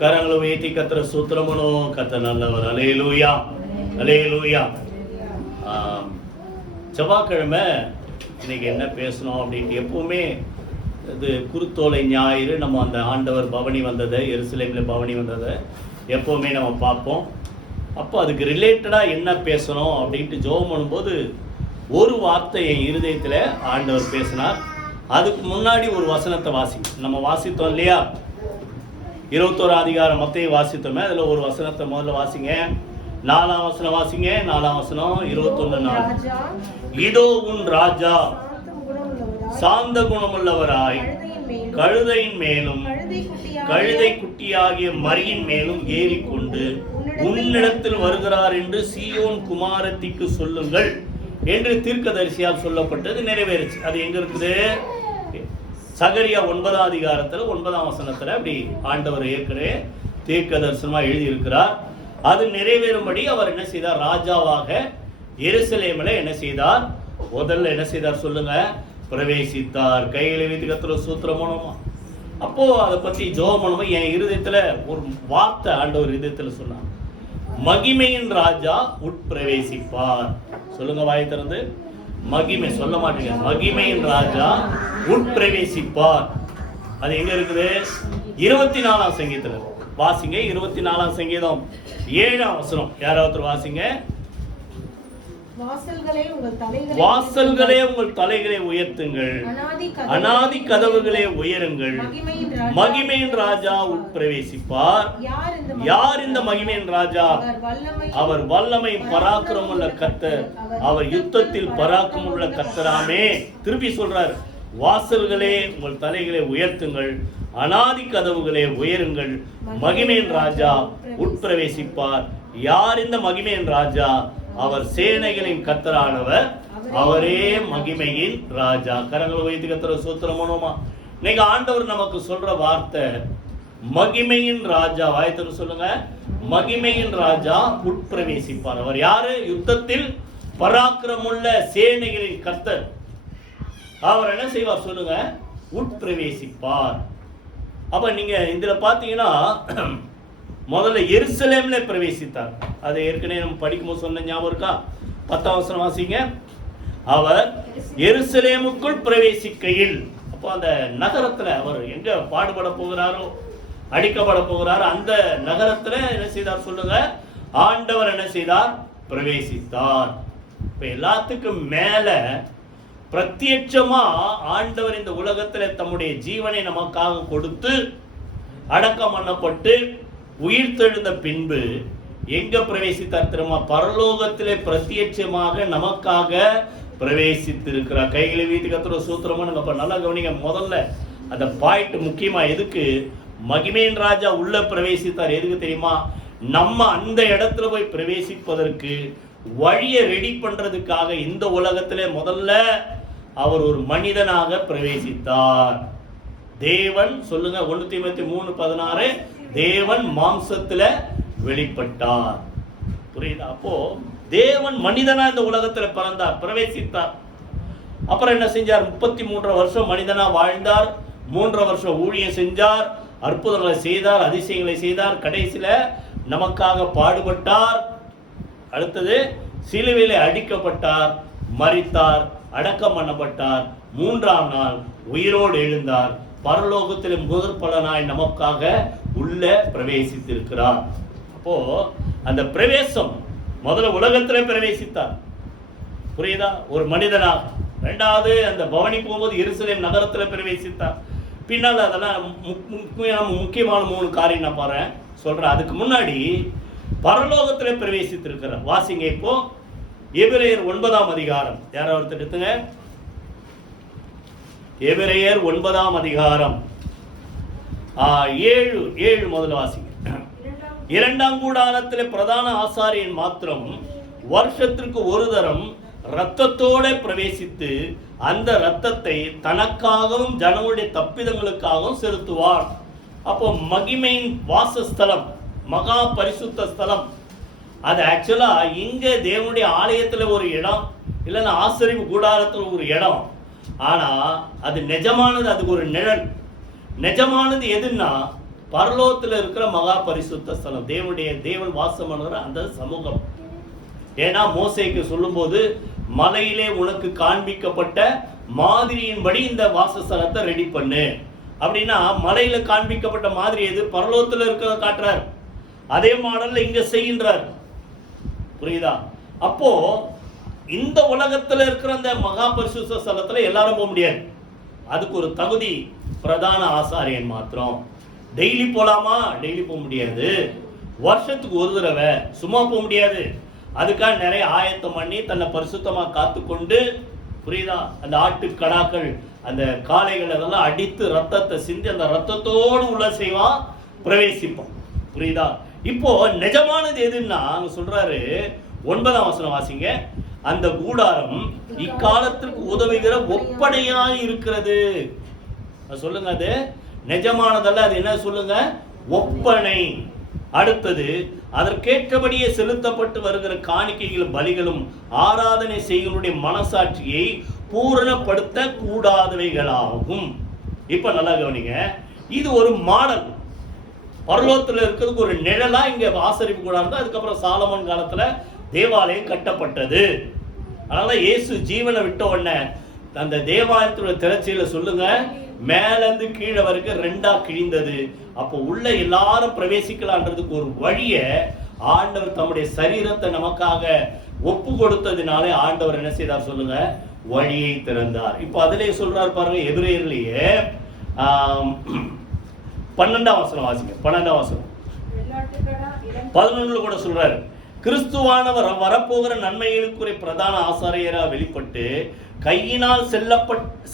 கரங்களை உயர்த்தி கத்திர சூத்திரமனும் கத்த நல்லவர். அல்லேலூயா, அல்லேலூயா. செவ்வாய்க்கிழமை இன்னைக்கு என்ன பேசணும் அப்படின்ட்டு எப்பவுமே இது குருத்தோலை ஞாயிறு நம்ம அந்த ஆண்டவர் பவனி வந்ததை, எருசலேமில் பவனி வந்ததை எப்போவுமே நம்ம பார்ப்போம். அப்போ அதுக்கு ரிலேட்டடாக என்ன பேசணும் அப்படின்ட்டு ஜெபம் பண்ணும்போது ஒரு வார்த்தை என் இருதயத்தில் ஆண்டவர் பேசினார். அதுக்கு முன்னாடி ஒரு வசனத்தை நம்ம வாசித்தோம் இல்லையா? 21 அதிகாரம் மத்தேயு வாசித்தோமே, அதில் ஒரு வசனத்தை முதல்ல வாசிங்க. 4ஆம் வசனம் வாசிங்க. 4ஆம் வசனம் 21:4. இதோ உன் ராஜா சாந்த குணமுள்ளவராய் கழுதையின் மேலும் கழுதை குட்டியாகிய மரியின் மேலும் ஏறிக்கொண்டு உன்னிடத்தில் வருகிறார் என்று சீயோன் குமாரத்திக்கு சொல்லுங்கள் என்று தீர்க்கதரிசியால் சொல்லப்பட்டது நிறைவேறுச்சு. அது எங்க இருக்குது? சகரியா 9ஆம் அதிகாரத்தில் 9ஆம் வசனத்தில் அப்படி ஆண்டவர் ஏற்கனவே தீர்க்க தரிசனமா எழுதியிருக்கிறார். அது நிறைவேறும்படி அவர் என்ன செய்தார்? ராஜாவாக எருசலேமில் என்ன செய்தார்? முதல்ல என்ன செய்தார் சொல்லுங்க? பிரவேசித்தார். கைகளை வைத்து கத்துற சூத்திரமோனமா. அப்போ அதை பத்தி ஜெபம் என் இருதயத்துல ஒரு வார்த்தை ஆண்டவர் இருதயத்துல சொன்னார். மகிமையின் ராஜா உட்பிரவேசிப்பார். சொல்லுங்க வாய் திறந்து. மகிமை சொல்ல மாட்டீங்க. மகிமையின் ராஜா உட்பிரவேசிப்பார். அது எங்க இருக்குது? 24ஆம் சங்கீதத்துல வாசிங்க. 24ஆம் சங்கீதம் 7ஆம் வசனம். யாராவது வாசிங்க. வாசல்களே உங்கள் தலைகளை உயர்த்துங்கள், அநாதி கதவுகளே உயருங்கள், மகிமையின் ராஜா உட்பிரவேசிப்பார். யார் இந்த மகிமையின் ராஜா? அவர் வல்லமை பராக்கிரமுள்ள கர்த்தர், அவர் யுத்தத்தில் பராக்கிரமுள்ள கர்த்தராமே. திருப்பி சொல்றார், வாசல்களே உங்கள் தலைகளை உயர்த்துங்கள், அநாதி கதவுகளே உயருங்கள், மகிமையின் ராஜா உட்பிரவேசிப்பார். யார் இந்த மகிமையின் ராஜா? அவர் சேனைகளின் கர்த்தரானவர், அவரே மகிமையின் ராஜா. கரங்களை வைத்து கர்த்தர் சூத்திரமோனோமா. இன்னைக்கு ஆண்டவர் நமக்கு சொல்ற வார்த்தை மகிமையின் ராஜா. வாய்த்து சொல்லுங்க. மகிமையின் ராஜா உட்பிரவேசிப்பார். அவர் யாரு? யுத்தத்தில் பராக்கிரமுள்ள சேனைகளின் கர்த்தர். அவர் என்ன செய்வார் சொல்லுங்க? உட்பிரவேசிப்பார். அப்ப நீங்க இதுல பாத்தீங்கன்னா முதல்ல எருசலேம்ல பிரவேசித்தார். அதை ஏற்கனவே நம்ம படிக்கும்போது சொன்ன ஞாபகம் இருக்கா? 10ஆம் வசனம் வாசிங்க. அவர் எருசலேமுக்குள் பிரவேசிக்கையில், அப்போ அந்த நகரத்துல அவர் எங்க பாடுபட போகிறாரோ, அடிக்கப்பட போகிறாரோ, அந்த நகரத்துல என்ன செய்தார் சொல்லுங்க? ஆண்டவர் என்ன செய்தார்? பிரவேசித்தார். இப்ப எல்லாத்துக்கும் மேல பிரத்யட்சமா ஆண்டவர் இந்த உலகத்துல தம்முடைய ஜீவனை நமக்காக கொடுத்து அடக்கம் பண்ணப்பட்டு உயிர்த்தெழுந்த பின்பு எங்க பிரவேசித்தார் தெரியுமா? பரலோகத்திலே பிரத்யட்சமாக நமக்காக பிரவேசித்திருக்கிறார். கைகளை வீட்டு கத்துற சூத்திரமா நம்ம நல்லா கவனிங்க. முதல்ல அந்த பாயிண்ட் முக்கியமா எதுக்கு? மகிமையின் ராஜா உள்ள பிரவேசித்தார். எதுக்கு தெரியுமா? நம்ம அந்த இடத்துல போய் பிரவேசிப்பதற்கு வழியை ரெடி பண்றதுக்காக இந்த உலகத்திலே முதல்ல அவர் ஒரு மனிதனாக பிரவேசித்தார். தேவன் சொல்லுங்க. 1 தீமோத்தேயு 3:16 தேவன் மாம்சத்துல வெளிப்பட்டார். புரியுதா? அப்போ தேவன் மனிதனா இந்த உலகத்துல பிறந்தார், பிரவேசித்தார். அப்புறம் என்ன செஞ்சார்? 33 வருஷம் மனிதனா வாழ்ந்தார். 3 வருஷம் ஊழியம் செஞ்சார், அற்புதங்களை செய்தார், அதிசயங்களை செய்தார். கடைசியில நமக்காக பாடுபட்டார். அடுத்தது சிலுவையிலே அடிக்கப்பட்டார், மரித்தார், அடக்கம் பண்ணப்பட்டார். 3ஆம் நாள் உயிரோடு எழுந்தார். பரலோகத்தில் முதற் பலனாய் நமக்காக உள்ள பிரவேசித்திருக்கிறார். அப்போ அந்த பிரவேசம் முதல்ல உலகத்திலே பிரவேசித்தார். புரியுதா? ஒரு மனிதனா. இரண்டாவது அந்த பவனி போகும்போது எருசலேம் நகரத்தில் பிரவேசித்தார். பின்னால் அதெல்லாம் முக்கியமான 3 காரியம் நான் சொல்றேன். அதுக்கு முன்னாடி பரலோகத்தில் பிரவேசித்திருக்கிறார். வாசிங்க. இப்போ எபிரேயர் 9ஆம் அதிகாரம். யாராவது எடுத்துங்க. எபிரேயர் 9ஆம் அதிகாரம் 7 முதல்ல வாசிங்க. 2ஆம் கூடாரத்தில் பிரதான ஆசாரியன் மாத்திரம் வருஷத்திற்கு ஒரு தரம் இரத்தத்தோட பிரவேசித்து அந்த இரத்தத்தை தனக்காகவும் ஜனங்களுடைய தப்பிதங்களுக்காகவும் செலுத்துவார். அப்போ மகிமையின் வாசஸ்தலம், மகா பரிசுத்த ஸ்தலம், அது ஆக்சுவலா இங்க தேவனுடைய ஆலயத்துல ஒரு இடம், இல்லைன்னா ஆசரிப்பு கூடாரத்துல ஒரு இடம். ஆனா அது நிஜமானது, அதுக்கு ஒரு நிழல். நிஜமானது எதுன்னா பரலோகத்தில் இருக்கிற மகா பரிசுத்த ஸ்தலம், தேவன் வாசம் பண்ணுற அந்த சமூகம். ஏன்னா மோசேக்கு சொல்லும்போது மலையிலே உனக்கு காண்பிக்கப்பட்ட மாதிரியின்படி இந்த வாசஸ்தலத்தை ரெடி பண்ணு அப்படின்னா, மலையில காண்பிக்கப்பட்ட மாதிரி எது? பரலோகத்தில் இருக்கிறத காட்டுறார். அதே மாடல்ல இங்க செய்கின்றார். புரியுதா? அப்போ இந்த உலகத்துல இருக்கிற அந்த மகா பரிசுத்த ஸ்தலத்துல எல்லாரும் போக முடியாது. அதுக்கு ஒரு தகுதி, பிரதான ஆசாரியன் மாத்திரம். டெய்லி போலாமா? டெய்லி போக முடியாது. வருஷத்துக்கு ஒரு தடவை, சும்மா போக முடியாது. அதுக்காக நிறைய ஆயத்தம் பண்ணி தன்னை பரிசுத்தமா காத்துக்கொண்டு, புரியுதா, அந்த ஆட்டு கடாக்கள் அந்த காளைகள் அதெல்லாம் அடித்து ரத்தத்தை சிந்தி அந்த ரத்தத்தோடு உள்ள செய்வான், பிரவேசிப்பான். புரியுதா? இப்போ நிஜமானது எதுன்னா அங்க சொல்றாரு, 9ஆம் வசனம் வாசிங்க. அந்த கூடாரம் இக்காலத்திற்கு உதவுகிற ஒப்பனையாய் இருக்கிறது. சொல்லுங்க, அது நிஜமானதல்ல. அது என்ன சொல்லுங்க? ஒப்பனை. அடுத்தது, அதற்கேற்றபடியே செலுத்தப்பட்டு வருகிற காணிக்கைகளும் பலிகளும் ஆராதனை செய்களுடைய மனசாட்சியை பூரணப்படுத்த கூடாதவைகளாகும். இப்ப நல்லா கவனிங்க, இது ஒரு மாடல். பரலோகத்தில் இருக்கிறதுக்கு ஒரு நிழலா இங்க ஆசரிப்பு கூடாது. அதுக்கப்புறம் சாலமோன் காலத்துல தேவாலயம் கட்டப்பட்டது. அதனால இயேசு ஜீவனை விட்ட உடனே அந்த தேவாலயத்தோட திரைச்சியில சொல்லுங்க, மேலேருந்து கீழே வரைக்கும் 2ஆ கிழிந்தது. அப்போ உள்ள எல்லாரும் பிரவேசிக்கலான்றதுக்கு ஒரு வழியை ஆண்டவர் தம்முடைய சரீரத்தை நமக்காக ஒப்பு கொடுத்ததினாலே ஆண்டவர் என்ன செய்தார் சொல்லுங்க? வழியை திறந்தார். இப்போ அதிலே சொல்றார் பாருங்க, எபிரேயர்லயே 12ஆம் வசனம் வாசிங்க. 12ஆம் வசனம் 11 கூட சொல்றாரு, கிறிஸ்துவானவர் வரப்போகிற நன்மைகளுக்குரிய பிரதான ஆசாரியராக வெளிப்பட்டு கையினால்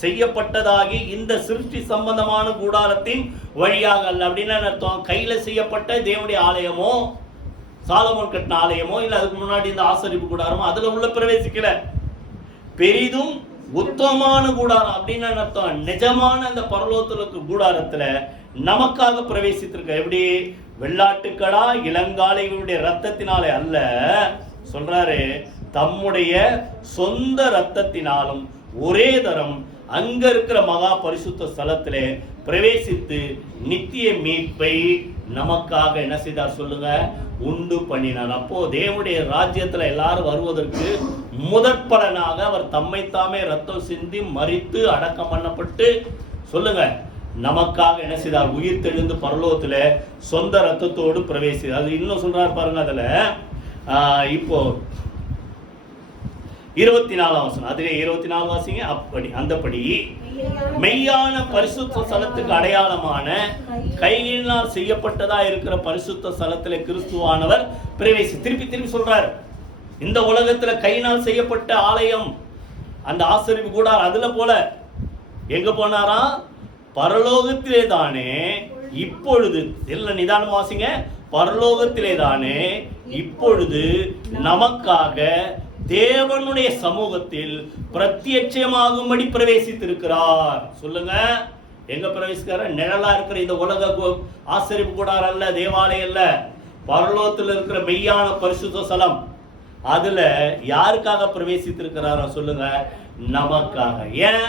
செய்யப்பட்டதாகி இந்த சிருஷ்டி சம்பந்தமான கூடாரத்தின் வழியாக அல்ல. அப்படின்னா அர்த்தம், கையில செய்யப்பட்ட தேவனுடைய ஆலயமோ சாலமோன் கட்டின ஆலயமோ இல்ல அதுக்கு முன்னாடி இந்த ஆசரிப்பு கூடாரமோ அதுல உள்ள பிரவேசிக்கல. பெரிதும் உத்தமமான கூடாரம் அப்படின்னு அர்த்தம், நிஜமான அந்த பரலோகத்திற்கு கூடாரத்துல நமக்காக பிரவேசித்திருக்க. எப்படி? வெள்ளாட்டுக்கடா இளங்காளைகளுடைய ரத்தத்தினாலே அல்ல, சொல்றாரு, தம்முடைய சொந்த ரத்தத்தினாலும் ஒரே தரம் அங்க இருக்கிற மகா பரிசுத்த ஸ்தலத்திலே பிரவேசித்து நித்திய மீட்பை நமக்காக என்ன செய்தார் சொல்லுங்க? உண்டு பண்ணினார். அப்போ தேவனுடைய ராஜ்யத்துல எல்லாரும் வருவதற்கு முதற்பலனாக அவர் தம்மைத்தாமே ரத்தம் சிந்தி மரித்து அடக்கம் பண்ணப்பட்டு சொல்லுங்க நமக்காக என்ன செய்தார்? உயிர் தெழுந்து பரலோகத்துல சொந்த ரத்தத்தோடு பிரவேசி. அது இன்னும் சொல்றாரு பாருங்க, அதுல இப்போ 24ஆம் வசனம், அதிலே 24 வாசிங்க. அப்படி அந்தபடி மெய்யான பரிசுத்த ஸ்தலத்துக்கு அடையாளமான கையினால் செய்யப்பட்டதா இருக்கிற பரிசுத்த ஸ்தலத்துல கிறிஸ்துவானவர் பிரவேசி. திருப்பி சொல்றாரு, இந்த உலகத்துல கையினால் செய்யப்பட்ட ஆலயம் அந்த ஆசரிப்பு கூட அதுல போல எங்க போனாரா? பரலோகத்திலே தானே இப்பொழுது, இல்ல நிதானம் வாசிங்க, பரலோகத்திலே தானே இப்பொழுது நமக்காக தேவனுடைய சமூகத்தில் பிரத்யட்சமாகும்படி பிரவேசித்திருக்கிறார். சொல்லுங்க, எங்க பிரவேசிக்கிறார்? நிழலா இருக்கிற இந்த உலக ஆசரிப்பு கூடாரம் அல்ல, தேவாலயம் அல்ல, பரலோகத்தில் இருக்கிற மெய்யான பரிசுத்த ஸ்தலம். அதுல யாருக்காக பிரவேசித்திருக்கிறாரா சொல்லுங்க? நமக்காக. ஏன்?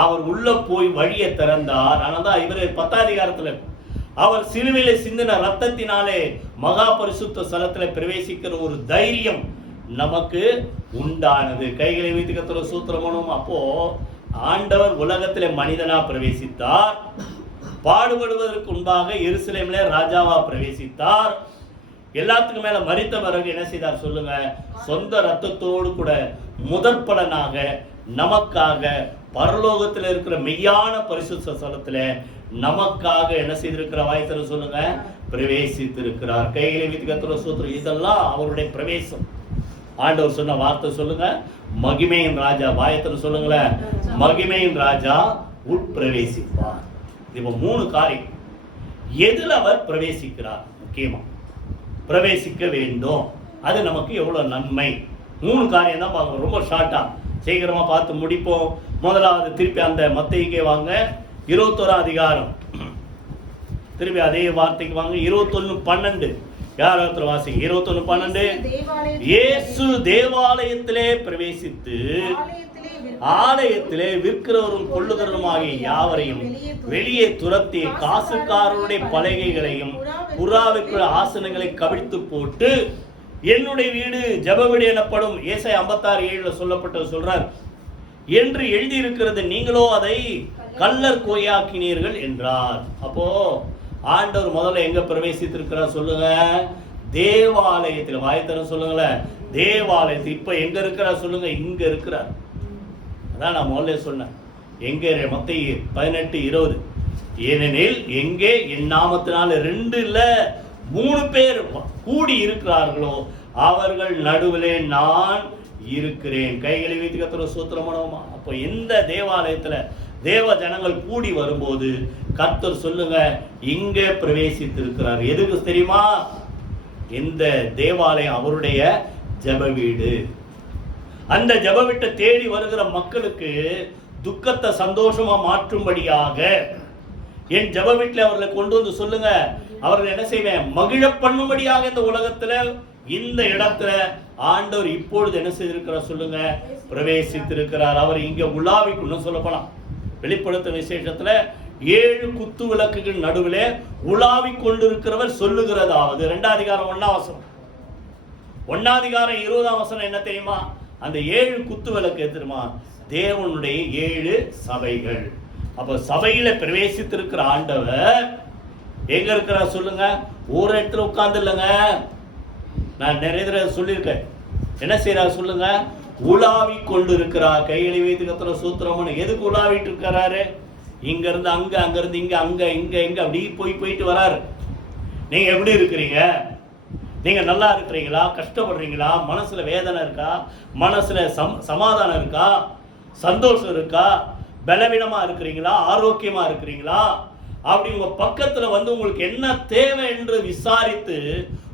அவர் உள்ள போய் வழியை திறந்தார். ஆனாதான் இவர் 10ஆம் அதிகாரத்துல அவர் சிலுவையில சிந்தின ரத்தத்தினாலே மகா பரிசுத்த ஸ்தலத்துல பிரவேசிக்கிற ஒரு தைரியம் நமக்கு உண்டானது. கைகளை வைத்து கர்த்தரை ஸ்தோத்திரம் பண்ணுவோம். அப்போ ஆண்டவர் உலகத்திலே மனிதனா பிரவேசித்தார், பாடுபடுவதற்கு முன்பாக எருசலேமிலே ராஜாவா பிரவேசித்தார். எல்லாத்துக்கும் மேல மரித்த பிறகு என்ன செய்தார் சொல்லுங்க? சொந்த ரத்தத்தோடு கூட முதற்பலனாக நமக்காக பரலோகத்தில் இருக்கிற மெய்யான பரிசுத்த ஸ்தலத்துல நமக்காக என்ன செய்திருக்கிற? வாய்த்தர சொல்லுங்க, பிரவேசித்திருக்கிறார். கைகளை வைத்து கர்த்தரை ஸ்தோத்திரம். இதெல்லாம் அவருடைய பிரவேசம். ஆண்டவர் சொன்ன வார்த்தை சொல்லுங்க, மகிமையின் ராஜா. வாயத்திர சொல்லுங்களேன், மகிமையின் ராஜா உட்பிரவேசிப்பார். இப்ப 3 காரியம். எதுல அவர் பிரவேசிக்கிறார்? முக்கியமா பிரவேசிக்க வேண்டும். அது நமக்கு எவ்வளவு நன்மை. 3 காரியம் தான் பார்க்கணும். ரொம்ப ஷார்ட்டா சீக்கிரமா பார்த்து முடிப்போம். முதலாவது திருப்பி அந்த மத்தேயுக்கே வாங்க, 21ஆம் அதிகாரம், திருப்பி அதே வார்த்தைக்கு வாங்க. 21:12 யார் ஒருத்தர் வாசிங்க. 21:12. இயேசு தேவாலயத்திலே பிரவேசித்து ஆலயத்திலே விற்கிறவரும் கொள்ளுகிறவருமாகிய யாவரையும் வெளியே துரத்தி காசுக்காரருடைய பலகைகளையும் புறாவுக்குள்ள ஆசனங்களை கவிழ்த்து போட்டு, என்னுடைய வீடு ஜெப வீடு எனப்படும் ஏசாயா 56:7 சொல்லப்பட்டது சொல்றார் என்று எழுதியிருக்கிறது, நீங்களோ அதை கள்ளர் கோயாக்கினீர்கள் என்றார். அப்போ ஆண்டவர் முதல்ல எங்க பிரவேசித்திருக்கிறார் சொல்லுங்க? தேவாலயத்தில். வாய்த்தரம் சொல்லுங்களேன், தேவாலயத்தில். இப்ப எங்க இருக்கிறார் சொல்லுங்க? இங்க இருக்கிறார். அதான் நான் முதல்ல சொன்னேன். எங்க? மத்தேயு 18:20. ஏனெனில் எங்கே என் நாமத்தினால 2 இல்ல 3 பேர் கூடி இருக்கிறார்களோ அவர்கள் நடுவிலே நான் இருக்கிறேன். கைகளை வைத்து கர்த்தருக்கு ஸ்தோத்திரம் பண்ணுவோமா? அப்போ எந்த தேவாலயத்துல தேவ ஜனங்கள் கூடி வரும்போது கர்த்தர் சொல்லுங்க இங்கே பிரவேசித்திருக்கிறார். எதுக்கு தெரியுமா? இந்த தேவாலயம் அவருடைய ஜெப வீடு. அந்த ஜெப வீட்டை தேடி வருகிற மக்களுக்கு துக்கத்தை சந்தோஷமா மாற்றும்படியாக என் ஜெப வீட்டில் அவர்களை கொண்டு வந்து சொல்லுங்க, அவர்கள் என்ன செய்வேன்? மகிழ பண்ணும்படியாக இந்த உலகத்துல இந்த இடத்துல ஆண்டவர் இப்பொழுது என்ன செய்திருக்கிறார் சொல்லுங்க? பிரவேசித்திருக்கிறார். அவர் இங்க உலாவிக்குன்னு சொல்ல போலாம். வெளிப்படுத்த விசேஷத்துல 7 குத்து விளக்குகள் நடுவிலே உலாவிக் கொண்டிருக்கிறவர் சொல்லுகிறதாவது 2 அதிகாரம் 1 வசனம். 1 அதிகாரம் 20 வசனம் என்ன தெரியுமா? அந்த 7 குத்து விளக்கு தெரியுமா? தேவனுடைய 7 சபைகள். அப்ப சபையில பிரவேசித்திருக்கிற ஆண்டவர் எங்க இருக்கிறார் சொல்லுங்க? ஒரு இடத்துல உட்கார்ந்து இல்லைங்க. நான் நிறைய தடவை சொல்லியிருக்கேன். என்ன செய்யறாரு சொல்லுங்க? உலாவி கொண்டு இருக்கிறார். கைகளை வைத்து கத்துற சூத்திரம்னு. எதுக்கு உலாவிட்டு இருக்கிறாரு? இங்க இருந்து அங்க, அங்க இருந்து இங்க, அங்க இங்க இங்க அப்படி போயிட்டு வராரு. நீங்க எப்படி இருக்கிறீங்க? நீங்க நல்லா இருக்கிறீங்களா? கஷ்டப்படுறீங்களா? மனசுல வேதனை இருக்கா? மனசுல சமாதானம் இருக்கா? சந்தோஷம் இருக்கா? பலவீனமா இருக்கிறீங்களா? ஆரோக்கியமா இருக்கிறீங்களா? அப்படி உங்க பக்கத்துல வந்து உங்களுக்கு என்ன தேவை என்று விசாரித்து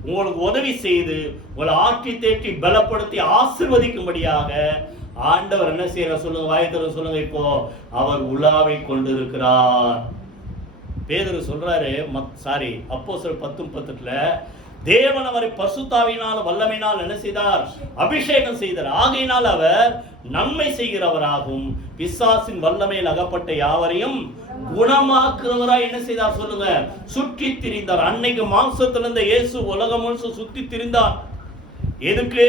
உங்களுக்கு உதவி செய்து உங்களை ஆற்றி தேற்றி பலப்படுத்தி ஆசீர்வதிக்கும்படியாக ஆண்டவர் என்ன செய்யற சொல்லுங்க? வாய்த்தர சொல்லுங்க. இப்போ அவர் உலாவை கொண்டிருக்கிறார். பேதுரு சொல்றாரு, அப்போஸ்தலர் 10:10 தேவன் அவரை பரிசுத்தாவியினால் வல்லமையினால் என்ன செய்தார்? அபிஷேகம் செய்தார். ஆகையினால் அவர் நன்மை செய்கிறவராகவும் பிசாசின் வல்லமையில் அகப்பட்ட யாவரையும் குணமாக்குறவராய் என்ன செய்தார் சொல்லுங்க? சுற்றி திரிந்தார். அன்னைக்கு மாம்சத்திலிருந்த இயேசு உலகம் முழுசும் சுற்றி திரிந்தார். எதுக்கு?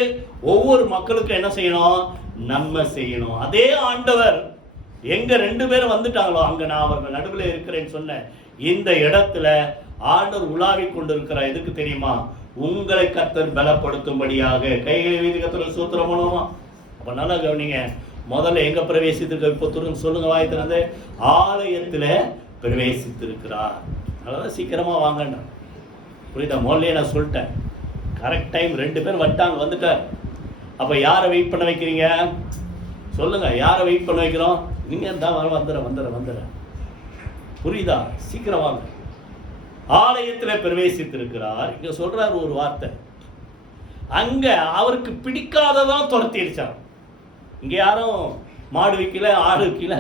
ஒவ்வொரு மக்களுக்கும் என்ன செய்யணும்? நன்மை செய்யணும். அதே ஆண்டவர் எங்க 2 பேரும் வந்துட்டாங்களோ அங்க நான் அவர்கள் நடுவில் இருக்கிறேன்னு சொன்ன இந்த இடத்துல ஆண்டவர் உலாவிக் கொண்டிருக்கிறார். எதுக்கு தெரியுமா? உங்களை கர்த்தர் பலப்படுத்தும்படியாக. கைகளை வீதி கர்த்தர் சூத்திரம் பண்ணுவோமா? அப்ப நல்லா கவனிங்க. முதல்ல எங்க பிரவேசித்திருக்க? இப்போ சொல்லுங்க வாய் திறந்து. ஆலயத்துல பிரவேசித்திருக்கிறார். அதனால சீக்கிரமா வாங்கண்ணா. புரியுதா? முதல்ல நான் சொல்லிட்டேன். கரெக்ட் டைம் 2 பேர் வந்துட்டார். அப்ப யாரை வெயிட் பண்ண வைக்கிறீங்க சொல்லுங்க? யாரை வெயிட் பண்ண வைக்கிறோம்? நீங்க தான் வந்துடுறேன். புரியுதா? சீக்கிரம் வாங்க. ஆலயத்துல பிரவேசித்திருக்கிறார். இங்க சொல்றாரு ஒரு வார்த்தை. அங்க அவருக்கு பிடிக்காததான் துரத்திடுச்சார். இங்க யாரும் மாடு வைக்கல, ஆடு வைக்கல,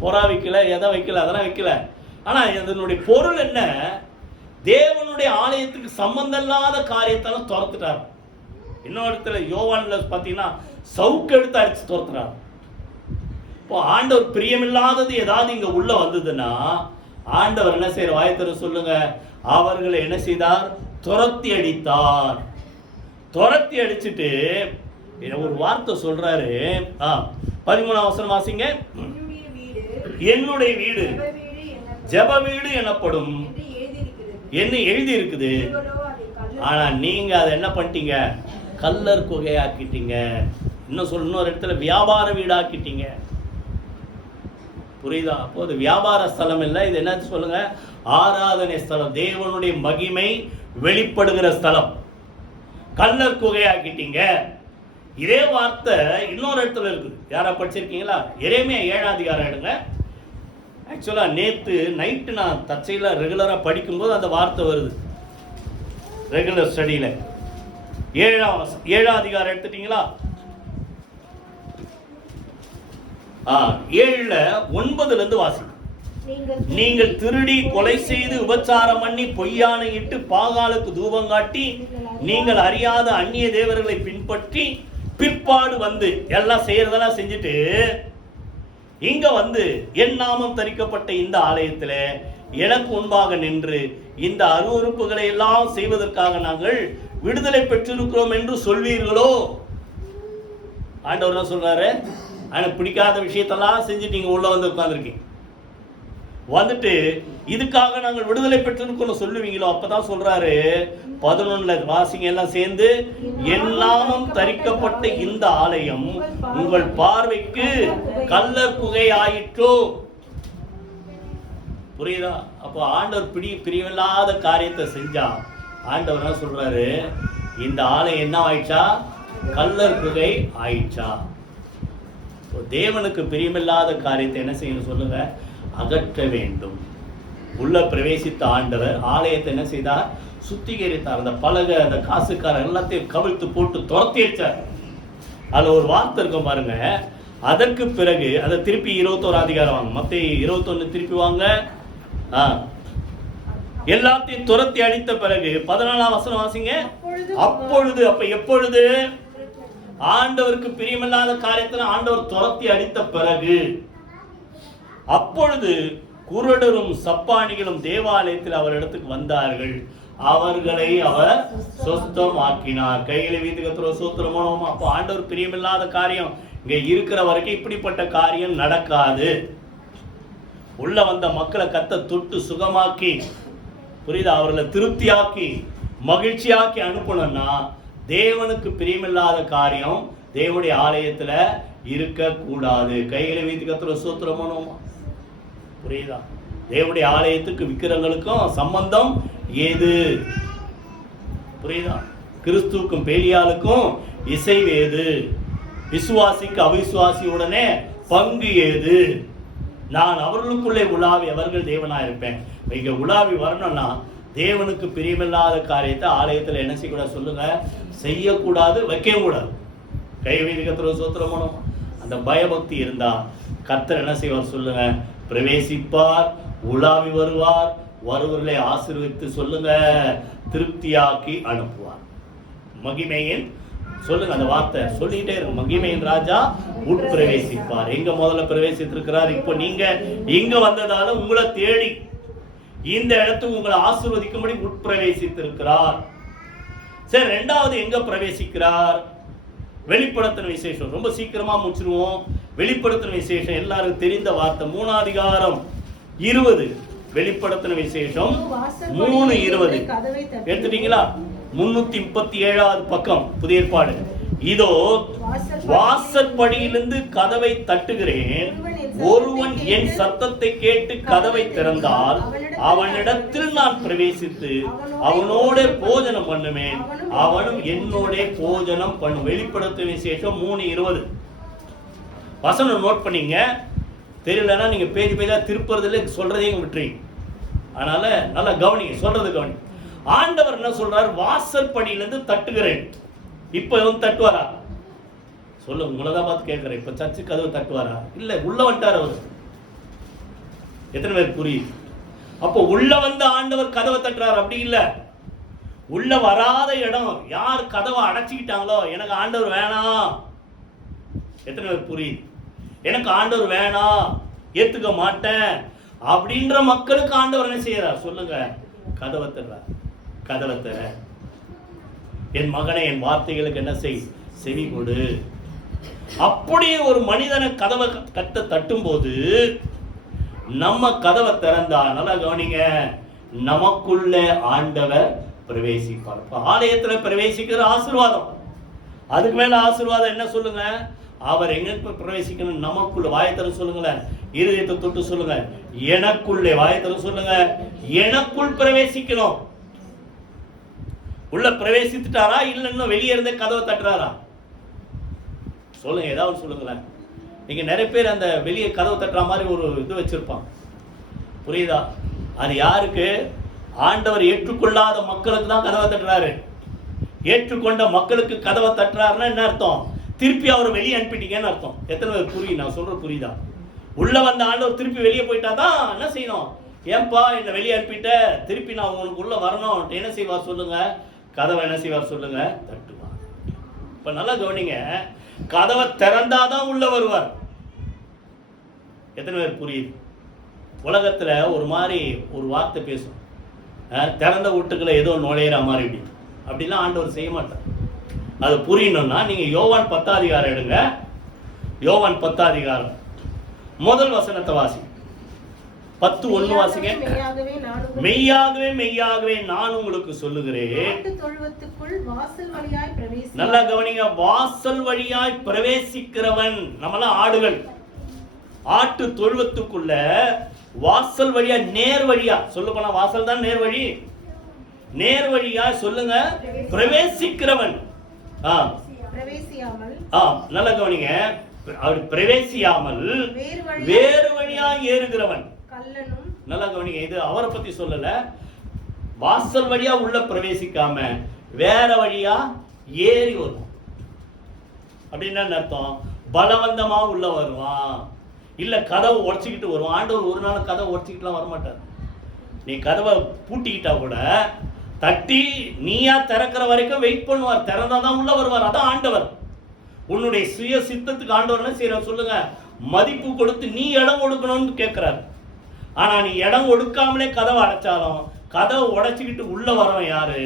புறா வைக்கல, எதை வைக்கல, அதெல்லாம் வைக்கல. ஆனா இதனுடைய பொருள் என்ன? தேவனுடைய ஆலயத்துக்கு சம்பந்தம் இல்லாத காரியத்தால துரத்துட்டார். இன்னொரு இடத்துல யோவான்ல பாத்தீங்கன்னா சவுக்கு எடுத்து அடிச்சு துரத்துறார். இப்போ ஆண்டவர் பிரியமில்லாதது ஏதாவது இங்க உள்ள வந்ததுன்னா ஆண்டவர் என்ன செய்யற? வாய்த்தர சொல்லுங்க. அவர்களை என்ன செய்தார்? துரத்தி அடித்தார். துரத்தி அடிச்சுட்டு ஒரு வார்த்தை சொல்றாரு. 13 வசனம் வாசிங்க. என்னுடைய வீடு ஜெப வீடு எனப்படும் என்ன எழுதி இருக்குது. ஆனா நீங்க அதை என்ன பண்ணிட்டீங்க? கல்லர் குகையாக்கிட்டீங்க. இன்னொரு இடத்துல வியாபார வீடாக்கிட்டீங்க. புரியுதா? அப்போது வியாபார ஸ்தலம் இல்லை, இது என்ன சொல்லுங்க? ஆராதனை ஸ்தலம், தேவனுடைய மகிமை வெளிப்படுகிற ஸ்தலம். கல்லர் குகையாக்கிட்டீங்க. இதே வார்த்தை இன்னொரு இடத்துல இருக்குது. யாரா படிச்சிருக்கீங்களா? எரேமியா 7 அதிகாரம் எடுங்க. ஆக்சுவலா நேத்து நைட்டு நான் தச்சையில ரெகுலரா படிக்கும்போது அந்த வார்த்தை வருது. ரெகுலர் ஸ்டடியில 7 அதிகாரம் எடுத்துட்டீங்களா? 7:9 வாசிக்கும். நீங்கள் திருடி கொலை செய்து விபச்சாரம் பண்ணி பொய்யான இட்டு பாகாலுக்கு தூபம் காட்டி நீங்கள் அறியாத அந்நிய தேவர்களை பின்பற்றி பிற்பாடு வந்து எல்லாம் செய்யறதெல்லாம் செஞ்சுட்டு இங்க வந்து என் நாமம் தரிக்கப்பட்ட இந்த ஆலயத்துல எனக்கு முன்பாக நின்று இந்த அருவருப்புகளை எல்லாம் செய்வதற்காக நாங்கள் விடுதலை பெற்றிருக்கிறோம் என்று சொல்வீர்களோ? ஆண்டவர் என்ன சொல்றாரு? எனக்கு பிடிக்காத விஷயத்தெல்லாம் செஞ்சு நீங்க உள்ள வந்து உட்கார்ந்துருக்கீங்க, வந்துட்டு இதுக்காக நாங்கள் விடுதலை பெற்றிருக்கோம் சொல்லுவீங்களோ? அப்பதான் சொல்றாரு 11 வாசிங்க எல்லாம் சேர்ந்து, என் நாமம் தரிக்கப்பட்ட இந்த ஆலயம் உங்கள் பார்வைக்கு கள்ளர் குகை ஆயிற்றோ. புரியுதா? அப்போ ஆண்டவர் பிரியமில்லாத காரியத்தை செஞ்சா ஆண்டவர் என்ன சொல்றாரு? இந்த ஆலயம் என்ன ஆயிடுச்சா? கள்ளர் குகை ஆயிடுச்சா? தேவனுக்கு பிரியமில்லாத காரியத்தை என்ன செய்யணும் சொல்லுங்க? அகற்ற வேண்டும். உள்ள பிரவேசித்த ஆண்டவர் ஆலயத்தை என்ன செய்தார்? சுத்திகரித்தார். அந்த பலகை, அந்த காசுக்காரர் எல்லாத்தையும் கவிழ்த்து போட்டு துரத்தி வச்சார். அதுல ஒரு வார்த்தை இருக்கும் பாருங்க. அதற்கு பிறகு அதை திருப்பி 21 அதிகாரம் வாங்க, மத்தேயு 21 திருப்பி வாங்க. எல்லாத்தையும் துரத்தி அடித்த பிறகு 14ஆம் வசனம் வாசிங்க. அப்பொழுது, அப்ப எப்பொழுது? ஆண்டவருக்கு பிரியமில்லாத காரியத்தில் ஆண்டவர் துரத்தி அடித்த பிறகு, அப்பொழுது குருடரும் சப்பானிகளும் தேவாலயத்தில் அவரிடத்துக்கு வந்தார்கள், அவர்களை அவர் சொஸ்தமாக்கினார். கைகளை வீட்டு கத்துற சூத்திரமோனோம். அப்போ ஆண்டவர் பிரியமில்லாத காரியம் இங்க இருக்கிற வரைக்கும் இப்படிப்பட்ட காரியம் நடக்காது. உள்ள வந்த மக்களை கத்த தொட்டு சுகமாக்கி, புரியுதா, அவர்களை திருப்தியாக்கி மகிழ்ச்சியாக்கி அனுப்பணும்னா தேவனுக்கு பிரியமில்லாத காரியம் தேவனுடைய ஆலயத்துல இருக்க கூடாது. கைகளை வீட்டு கத்துற சூத்திரமோனோமா, புரியுதா? தேவனுடைய ஆலயத்துக்கு விக்கிரங்களுக்கும் சம்பந்தம் ஏது? புரியுதா? கிறிஸ்துவுக்கும் பேலியாளுக்கும் இசைவு ஏது? விசுவாசிக்கு அவிசுவாசியுடனே பங்கு ஏது? நான் அவர்களுக்குள்ளே உலாவி அவர்கள் தேவனா இருப்பேன். இங்க உலாவி வரணும்னா தேவனுக்கு பிரியமில்லாத காரியத்தை ஆலயத்தில் என்ன செய்யக்கூடாது சொல்லுங்க? செய்யக்கூடாது, வைக்கவும் கூடாது. கை வீதி கத்துற சூத்திரமோனோம். அந்த பயபக்தி இருந்தா கர்த்தர் என்ன செய்வார் சொல்லுங்க? பிரவேசிப்பார், உலாவி வருவார், வருவர்களை ஆசீர்வதித்து சொல்லுங்க திருப்தியாக்கி அனுப்புவார். மகிமையின் சொல்லுங்க, அந்த வார்த்தை சொல்லிட்டே இருக்கு. மகிமையின் ராஜா உட்பிரவேசிப்பார். எங்க முதல்ல பிரவேசித்திருக்கிறார்? இப்போ நீங்க இங்க வந்ததால உங்களை தேடி இந்த இடத்துக்கு உங்களை ஆசீர்வதிக்கும்படி உட்பிரவேசித்திருக்கிறார். சரி, ரெண்டாவது எங்க பிரவேசிக்கிறார்? வெளிப்படுத்தின விசேஷம். ரொம்ப சீக்கிரமா முடிச்சிருவோம். வெளிப்படுத்தின விசேஷம் எல்லாருக்கும் தெரிந்த வார்த்தை. 3ஆம் அதிகாரம் 20. வெளிப்படுத்தின விசேஷம் 3:20 எடுத்துட்டீங்களா? 337வது பக்கம் புதிய ஏற்பாடு. இதோ வாசற்படியிலிருந்து கதவை தட்டுகிறேன், ஒருவன் என் சத்தத்தை கேட்டு கதவை திறந்தால் அவனிடத்தில் நான் பிரவேசித்து அவனோட போஜனம் பண்ணுவேன், அவனும் என்னோட போஜனம் பண்ணும். வெளிப்படுத்தும் விசேஷம் 3:20 வசனம் நோட் பண்ணீங்க. தெரியலன்னா நீங்க பேஜ் பேஜா திருப்புறதுல சொல்றதையும் விட்டுறீங்க. அதனால நல்லா கவனிங்க, சொல்றது கவனி. ஆண்டவர் என்ன சொல்றார்? வாசற்படியிலிருந்து தட்டுகிறேன். இப்ப இவன் தட்டுவாரா சொல்லு? உங்களதான் பார்த்து கேட்கிறேன். இப்ப சர்ச்சு கதவு தட்டுவாரா? இல்ல, உள்ள வந்துட்டார் அவர். எத்தனை பேர் புரியுது? அப்போ உள்ள வந்து ஆண்டவர் கதவை தட்டுறாரு? அப்படி இல்ல. உள்ள வராத இடம் யார் கதவை அடைச்சிக்கிட்டாங்களோ, எனக்கு ஆண்டவர் வேணாம். எத்தனை பேர் புரியுது? எனக்கு ஆண்டவர் வேணாம், ஏத்துக்க மாட்டேன் அப்படின்ற மக்களுக்கு ஆண்டவர் என்ன செய்யறார் சொல்லுங்க? கதவை தர்றார். கதவை தர, என் மகனை என் வார்த்தைகளுக்கு என்ன செய்? செவி கொடு. அப்படியே ஒரு மனிதனை கதவை கட்ட தட்டும் போது நம்ம கதவை திறந்தா, நல்லா கவனிங்க, நமக்குள்ள ஆண்டவர் பிரவேசிப்பார். ஆலயத்துல பிரவேசிக்கிற ஆசீர்வாதம். அதுக்கு மேல ஆசீர்வாதம் என்ன சொல்லுங்க? அவர் எங்க பிரவேசிக்கணும்? நமக்குள்ள. வாயத்தர சொல்லுங்களேன், இருதயத்தை தொட்டு சொல்லுங்க, எனக்குள்ளே. வாயத்தர சொல்லுங்க, எனக்குள் பிரவேசிக்கணும். உள்ள பிரவேசித்துட்டாரா? இல்ல இன்னும் வெளியே இருந்தே கதவை தட்டுறாரா? சொல்லுங்க, ஏதாவது சொல்லுங்களேன். நீங்க நிறைய பேர் அந்த வெளியே கதவை தட்டுற மாதிரி ஒரு இது வச்சிருப்பான், புரியுதா? அது யாருக்கு? ஆண்டவர் ஏற்றுக்கொள்ளாத மக்களுக்கு தான் கதவை தட்டுறாரு. ஏற்றுக்கொண்ட மக்களுக்கு கதவை தட்டுறாருன்னா என்ன அர்த்தம்? திருப்பி அவரை வெளியே அனுப்பிட்டீங்கன்னு அர்த்தம். எத்தனை பேர் புரியுது நான் சொல்ற? புரியுதா? உள்ள வந்த ஆண்டவர் திருப்பி வெளியே போயிட்டாதான் என்ன செய்யணும்? ஏன்பா என்னை வெளியே அனுப்பிட்ட, திருப்பி நான் உங்களுக்கு உள்ள வரணும், என்ன செய்வார் சொல்லுங்க? கதவை என்ன செய்வார் சொல்லுங்க? தட்டுவார். இப்ப நல்லா கவனிங்க, கதவை திறந்தாதான் உள்ள வருவார். எத்தனை பேர் புரியுது? உலகத்துல ஒரு மாதிரி ஒரு வார்த்தை பேசும், திறந்த வீட்டுக்குள்ள ஏதோ நுழையிற மாதிரி இப்படி, அப்படிலாம் ஆண்டவர் செய்ய மாட்டார். அது புரியணும்னா நீங்க யோவான் 10 அதிகாரம் எடுங்க. யோவான் 10 அதிகாரம் முதல் வசனத்தை வாசி. 10:1 வாசிங்க. மெய்யாகவே மெய்யாகவே நான் உங்களுக்கு சொல்லுகிறேன். நல்லா கவனிங்க, வாசல் வழியாய் பிரவேசிக்கிறவன். நம்மளாம் ஆடுகள், ஆட்டு தொழுவத்துக்குள்ள வாசல் வழியா, நேர் வழியா, சொல்ல போனா வாசல் தான் நேர் வழி, நேர் வழியா சொல்லுங்க பிரவேசிக்கிறவன். நல்லா கவனிங்க, அவர் பிரவேசியாமல் வேறு வழியா ஏறுகிறவன். நல்லா கவனிங்க, இது அவரை பத்தி சொல்லல. வாசல் வழியா உள்ள பிரவேசிக்காம வேற வழியா ஏறி வருவான். அப்படின்னா அர்த்தம், பலவந்தமா உள்ள வருவான், இல்ல கதவை உடைச்சிக்கிட்டு வருவான். ஆண்டவர் ஒரு நாள் கதவை உடைச்சிக்கிட்டுலாம் வரமாட்டார். நீ கதவை பூட்டிக்கிட்டா கூட தட்டி நீயா திறக்கிற வரைக்கும் வெயிட் பண்ணுவார். திறந்தாதான் உள்ள வருவார். அதான் ஆண்டவர். உன்னுடைய சுய சித்தத்துக்கு ஆண்டவர் என்ன செய்யறார் சொல்லுங்க? மதிப்பு கொடுத்து நீ இடம் கொடுக்கணும்னு கேட்கிறார். ஆனா நீ இடம் கொடுக்காமலே கதவை அடைச்சாலும் கதவை உடைச்சிக்கிட்டு உள்ள வரவன் யாரு?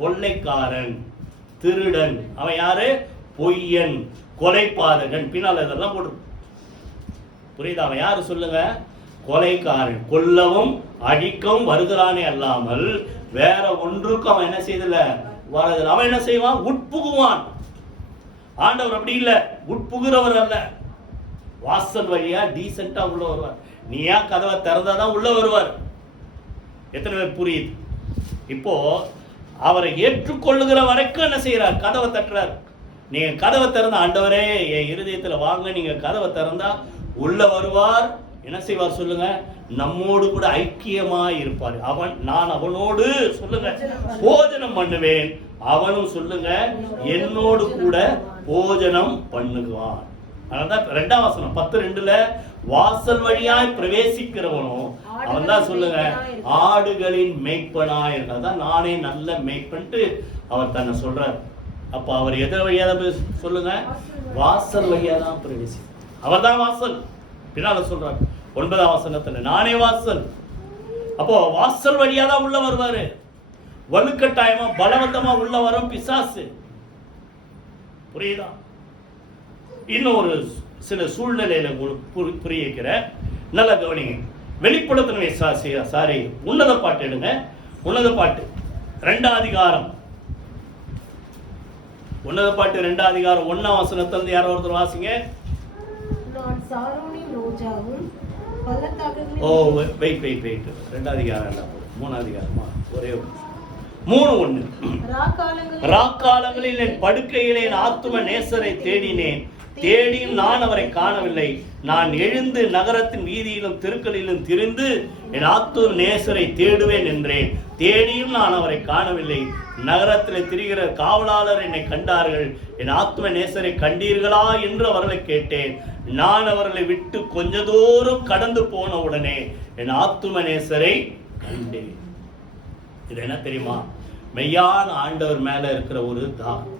கொள்ளைக்காரன், திருடன். அவன் யாரு? பொய்யன், கொலைபாதகன். பின்னால் இதெல்லாம் போடு, புரியுதா? அவன் யாரு சொல்லுங்க? கொலைக்காரன். கொல்லவும் அடிக்கவும் வருகிறானே அல்லாமல் வேற ஒன்றுக்கும் அவன் என்ன செய்தல வரதில்லை. அவன் என்ன செய்வான்? உட்புகுவான். ஆண்டவர் அப்படி இல்லை, உட்புகிறவர் அல்ல. வாசல் வழியா டீசென்டா உள்ள வருவார். நீயா கதவை திறந்தாதான் உள்ள வருவார். எத்தனை பேர் புரியுது? இப்போ அவரை ஏற்றுக்கொள்ளுகிற வரைக்கும் என்ன செய்யறார்? கதவை தட்டுறார். நீங்க கதவை திறந்த, ஆண்டவரே என் இருதயத்துல வாங்க, நீங்க கதவை திறந்தா உள்ள வருவார். என்ன செய்வார் சொல்லுங்க? நம்மோடு கூட ஐக்கியமா இருப்பார். நான் அவனோடு சொல்லுங்க போஜனம் பண்ணுவேன், அவனும் சொல்லுங்க என்னோடு கூட போஜனம் பண்ணுவான். அதான் 2ஆம் வசனம் 10:2 வாசல் வழியாய் பிரவேசிக்கிறவனும் அவன் தான் சொல்லுங்க ஆடுகளின் மேய்ப்பனாய் இருக்காதான். நானே நல்ல மேய்ப்பன்ட்டு அவர் தன்னை சொல்றார். அப்ப அவர் எதிர் வழியா தான் சொல்லுங்க? வாசல் வழியா தான் பிரவேசி. அவர் தான் வாசல். பின்னால சொல்றார் 9ஆம் வசனத்துல, நானே வாசல். அப்போ வாசல் வழியா தான் உள்ள வருவாரு. வலுக்கட்டாயமா பலவந்தமா உள்ள வரும் பிசாசு. புரியுதா? இன்னும் ஒரு சில சூழ்நிலையில உங்களுக்கு புரியிக்கிற நல்ல கவனிங்க. வெளிப்படுத்தின சாரி உன்னத பாட்டு எடுங்க. உன்னத பாட்டு 2ஆம் அதிகாரம், உன்னத பாட்டு 2ஆம் அதிகாரம் 1ஆம் வசனத்திலிருந்து யாரோ ஒருத்தர் வாசிங்க. ஓ வெயிட் 2ஆம் அதிகாரம் இல்ல 3ஆம் அதிகாரமா? ஒரே 3:1. ராக்காலங்களில் என் படுக்கையிலே என் ஆத்தும நேசரை தேடினேன், தேடியும் நான் அவரை காணவில்லை. நான் எழுந்து நகரத்தின் வீதியிலும் தெருக்களிலும் திரிந்து என் ஆத்தும நேசரை தேடுவேன் என்றேன், தேடியும் நான் அவரை காணவில்லை. நகரத்தில் திரிகிற காவலாளர் என்னை கண்டார்கள். என் ஆத்தும நேசரை கண்டீர்களா என்று அவர்களை கேட்டேன். நான் அவர்களை விட்டு கொஞ்ச தூரம் கடந்து போன உடனே என் ஆத்தும நேசரை கண்டேன். இது என்ன தெரியுமா? மெய்யான ஆண்டவர் மேல இருக்கிற ஒரு தாகம்.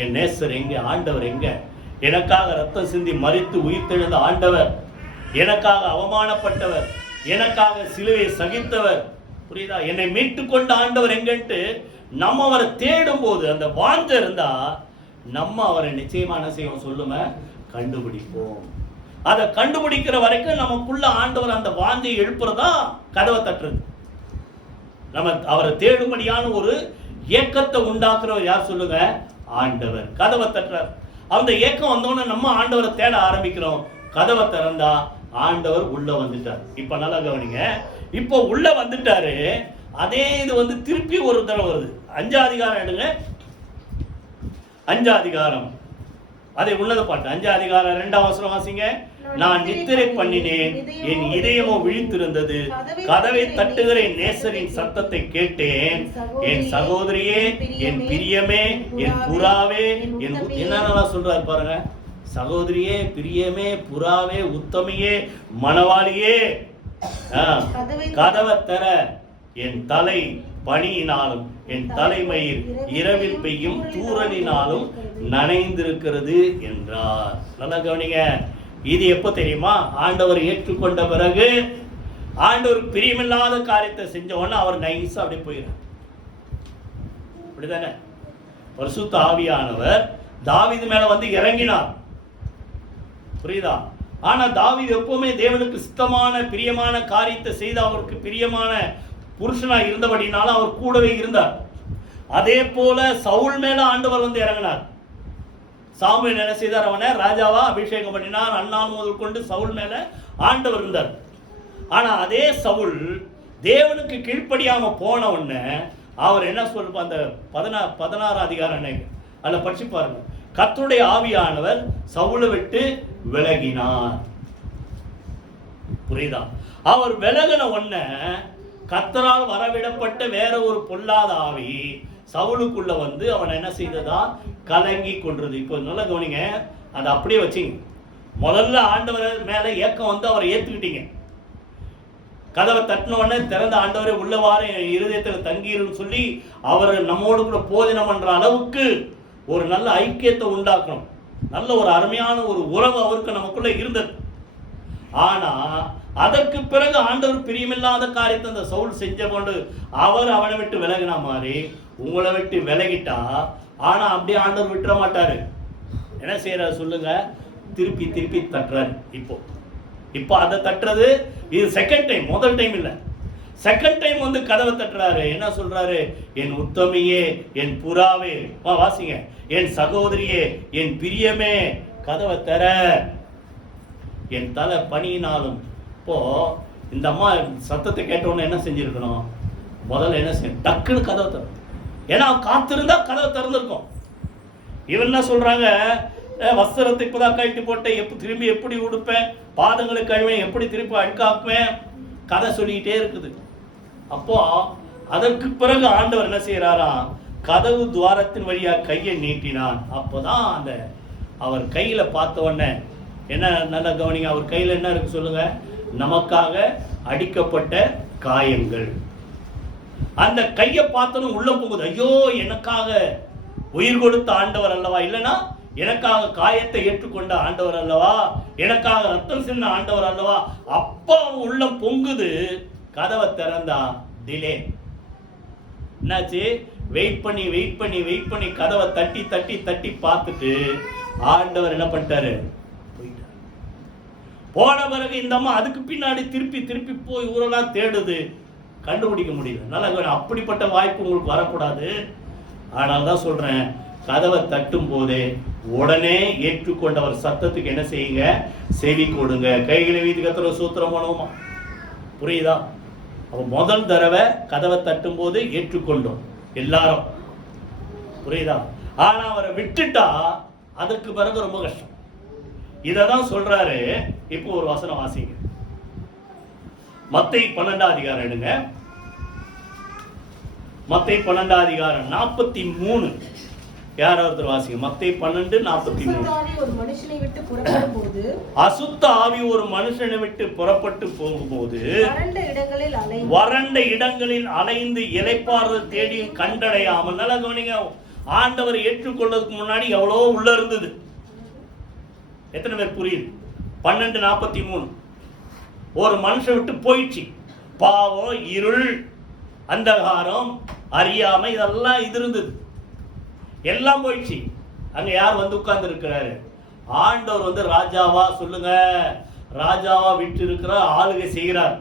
என் நேசர் எங்க? ஆண்டவர் எங்க? எனக்காக ரத்தம் சிந்தி மரித்து உயிர்த்தெழுந்த ஆண்டவர், எனக்காக அவமானப்பட்டவர், எனக்காக சிலுவையை சகித்தவர், புரியுதா? என்னை மீட்டு கொண்ட ஆண்டவர் எங்கன்ட்டு நம்ம அவரை தேடும் போது அந்த வாஞ்சை இருந்தா நம்ம அவரை நிச்சயமான செய்வோம் சொல்லுங்க, கண்டுபிடிப்போம். அதை கண்டுபிடிக்கிற வரைக்கும் நமக்குள்ள ஆண்டவர் அந்த வாஞ்சை எழுப்புறதா கதவை தட்டுறது. நம்ம அவரை தேடும்படியான ஒரு ஏக்கத்தை உண்டாக்குறவர் யார் சொல்லுங்க? ஆண்டவர். கதவை தட்டுறார். அந்த ஏக்கம் வந்தோன்னு நம்ம ஆண்டவரை தேட ஆரம்பிக்கிறோம். கதவை திறந்தா ஆண்டவர் உள்ள வந்துட்டார். இப்ப நல்லா கவனிங்க, இப்போ உள்ள வந்துட்டாரு. அதே இது திருப்பி ஒரு தடவை வருது. 5ஆம் அதிகாரம் எடுங்க. 5ஆம் அதிகாரம் அதை உன்னத பாட்டு 5ஆம் அதிகாரம் 2ஆம் வசனம் வாசிங்க. நான் நித்திரை பண்ணினேன், என் இதயமோ விழித்திருந்தது, கதவை தட்டுகிற என் நேசரின் சத்தத்தை கேட்டேன். என் சகோதரியே, என் பிரியமே, என் புறாவே, என்னென்னலாம் சொல்றாரு பாருங்க. சகோதரியே, பிரியமே, புறாவே, உத்தமியே, மணவாளியே, கதவை தர, என் தலை பனியினாலும் என் தலைமயிர் இரவில் பெய்யும் தூறலினாலும் நனைந்திருக்கிறது என்றார். நல்லா கவனிங்க. இது எப்போ தெரியுமா? ஆண்டவர் ஏற்றுக்கொண்ட பிறகு, ஆண்டவர் பிரியமில்லாத காரியத்தை செஞ்ச உடனே அவர் நைஸா அப்படியே போயிடும். அப்படிதானே? பரிசுத்த ஆவியானவர் தாவீது மேல வந்து இறங்கினார். புரியுதா? ஆனா தாவீது எப்பவுமே தேவனுக்கு சித்தமான பிரியமான காரியத்தை செய்து அவருக்கு பிரியமான புருஷனா இருந்தபடினால அவர் கூடவே இருந்தார். அதே போல சவுல் மேல ஆண்டவர் வந்து இறங்கினார். சாமுவேல் என்ன செய்தார்? அவனை ராஜாவா அபிஷேகம் பண்ணினார். அன்னான் முதல் கொண்டு சவுல் மேல ஆண்டவர் இருந்தார். ஆனா அதே சவுல் தேவனுக்கு கீழ்ப்படியாம போன உடனே அவர் என்ன சொல்ல, அந்த 16 அதிகாரம் அதில் படிச்சு பாருங்க. கர்த்தருடைய ஆவியானவர் சவுலை விட்டு விலகினார். புரியுதா? அவர் விலகின உடனே கர்த்தரால் வரவிடப்பட்ட வேற ஒரு பொல்லாத ஆவி சவுலுக்குள்ள வந்து அவன் என்ன செய்ததா? கலங்கி கொன்றது. இப்போ நல்லா கவனிங்க, அதை அப்படியே வச்சிங்க. முதல்ல ஆண்டவர் மேல ஏக்கம் வந்து அவரை ஏத்துக்கிட்டீங்க. கதவை தட்டின உடனே திறந்த ஆண்டவரை உள்ளவாறு இருதயத்தில் தங்கிருன்னு சொல்லி அவர் நம்மோடு கூட போதனம் பண்ற அளவுக்கு ஒரு நல்ல ஐக்கியத்தை உண்டாக்கணும். நல்ல ஒரு அருமையான ஒரு உறவு அவருக்கு நமக்குள்ள இருந்தது. ஆனா அதற்கு பிறகு ஆண்டவர் பிரியமில்லாத காரியத்தை அந்த சவுல் செஞ்ச கொண்டு அவர் அவனை விட்டு விலகின மாதிரி உங்களை விட்டு விலகிட்டா, ஆனா அப்படியே ஆண்டவர் விட்டுற மாட்டாரு. என்ன செய்யறாரு சொல்லுங்க? திருப்பி திருப்பி தட்டுறாரு. இப்போ அதை தட்டுறது இது செகண்ட் டைம், முதல் டைம் இல்லை. செகண்ட் டைம் வந்து கதவை தட்டுறாரு. என்ன சொல்றாரு? என் உத்தமியே, என் புறாவே, வாசிங்க, என் சகோதரியே, என் பிரியமே, கதவை தர, என் தலை பனியினாலும். இப்போ இந்த அம்மா சத்தத்தை கேட்டோன்னு என்ன செஞ்சிருக்கணும்? முதல்ல என்ன செய்ய, டக்குன்னு கதவை தரும். ஏன்னா காத்திருந்தா கதவை திறந்திருக்கும். இவன் என்ன சொல்றாங்க? வஸ்திரத்தை இப்பதான் கழட்டி போட்டேன், திரும்பி எப்படி உடுப்பேன், பாதங்களை கழுவேன், எப்படி திருப்பி அழுக்காக்குவேன், கதை சொல்லிக்கிட்டே இருக்குது. அப்போ அதற்கு பிறகு ஆண்டவர் என்ன செய்யறாரா? கதவு துவாரத்தின் வழியா கையை நீட்டினான். அப்போதான் அந்த அவர் கையில பார்த்த உடனே என்ன, நல்லா கவனிங்க, அவர் கையில என்ன இருக்கு சொல்லுங்க? நமக்காக அடிக்கப்பட்ட காயங்கள். அந்த கையை பார்த்தனும் உள்ள போகுது. ஐயோ, எனக்காக உயிர் கொடுத்த ஆண்டவர் அல்லவா, இல்லைன்னா எனக்காக காயத்தை ஏற்றுக்கொண்ட ஆண்டவர் அல்லவா, எனக்காக ரத்தம் சின்ன ஆண்டவர் அல்லவா. அப்பா உள்ளம் பொங்குது. கதவை திறந்தா டிலே. என்னாச்சு? வெயிட் பண்ணி கதவை தட்டி பார்த்துட்டு ஆண்டவர் என்ன பண்ணிட்டாரு? போயிட்டார். போன பிறகு இந்த அம்மா அதுக்கு பின்னாடி திருப்பி போய் ஊரெல்லாம் தேடுது, கண்டுபிடிக்க முடியல. நல்லா, அப்படிப்பட்ட வாய்ப்பு உங்களுக்கு வரக்கூடாது. ஆனால் தான் சொல்றேன், கதவை தட்டும் போதே உடனே ஏற்றுக்கொண்டவர் சத்தத்துக்கு என்ன செய்யுங்க? செவி கொடுங்க. கைகளை வீதி கத்துற சூத்திரம் பண்ணுவோமா? புரியுதா? அப்ப முதல் தடவை கதவை தட்டும் போது ஏற்றுக்கொண்டோம் எல்லாரும். புரியுதா? ஆனா அவரை விட்டுட்டா அதுக்கு பிறகு ரொம்ப கஷ்டம். இததான் சொல்றாரு. இப்போ ஒரு வசனம் வாசிங்க. மத்தேயு 12 அதிகாரம் எடுங்க. மத்தேயு 12 அதிகாரம் 43. யார் ஒருத்தர் வாசிங்க. மத்தேயு 12:43. அசுத்த ஆவி ஒரு மனுஷனை விட்டு புறப்பட்டு போகும்போது வறண்ட இடங்களில் அலைந்து இளைப்பாறுதல் தேடியும் கண்டடையாமல். நல்லா கவனிங்க, ஆண்டவர் ஏற்றுக்கொள்வதற்கு முன்னாடி எவ்வளோ உள்ள இருந்தது. எத்தனை பேர் புரியுது? 12:43. ஒரு மனுஷன் விட்டு போயிடுச்சு. பாவம், இருள், அந்தகாரம், அறியாமை, இதெல்லாம் இது இருந்தது. எல்லாம் போயிடுச்சு. அங்க யார் வந்து உட்கார்ந்து இருக்கிறாரு? ஆண்டவர் வந்து ராஜாவா, சொல்லுங்க, ராஜாவா விட்டு இருக்கிற ஆளுகை செய்கிறார்.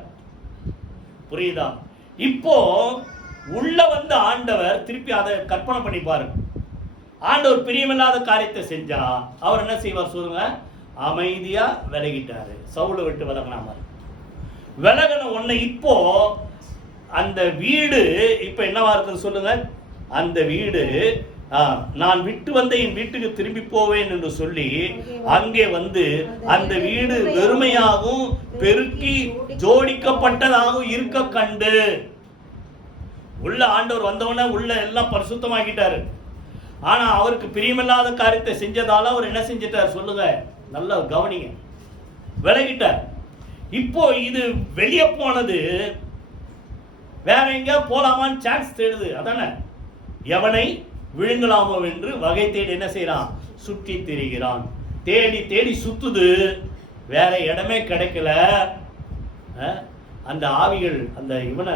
புரியுதா? இப்போ உள்ள வந்து ஆண்டவர் திருப்பி அதை கற்பனை பண்ணி பாருங்க. ஆண்டவர் பிரியமில்லாத காரியத்தை செஞ்சா அவர் என்ன செய்வார் சொல்லுங்க? அமைதியா விலகிட்டாரு. சவுலை விட்டு விலகின மாதிரி விலகின உடனே இப்போ அந்த வீடு இப்ப என்னவா இருக்குது சொல்லுங்க? அந்த வீடு நான் விட்டு வந்த என் வீட்டுக்கு திரும்பி போவேன் என்று சொல்லி அங்கே வந்து அந்த வீடு வெறுமையாகவும் பெருக்கி ஜோடிக்கப்பட்டதாகவும் இருக்க கண்டு. உள்ள ஆண்டவர் வந்தவன உள்ள எல்லாம் பரிசுத்தமாக்கிட்டாரு. ஆனா அவருக்கு பிரியமில்லாத காரியத்தை செஞ்சதால அவர் என்ன செஞ்சிட்டார் சொல்லுங்க, நல்லா கவனிங்க, விலகிட்டார். இப்போ இது வெளியே போனது வேற எங்க போலாமான்னு சான்ஸ் தேடுது. அதானே, எவனை விழுங்கலாமோ என்று வகை தேடி என்ன செய்யறான், சுற்றி திரிகிறான். தேடி தேடி சுத்துது, வேற இடமே கிடைக்கல. அந்த ஆவிகள் அந்த இவனை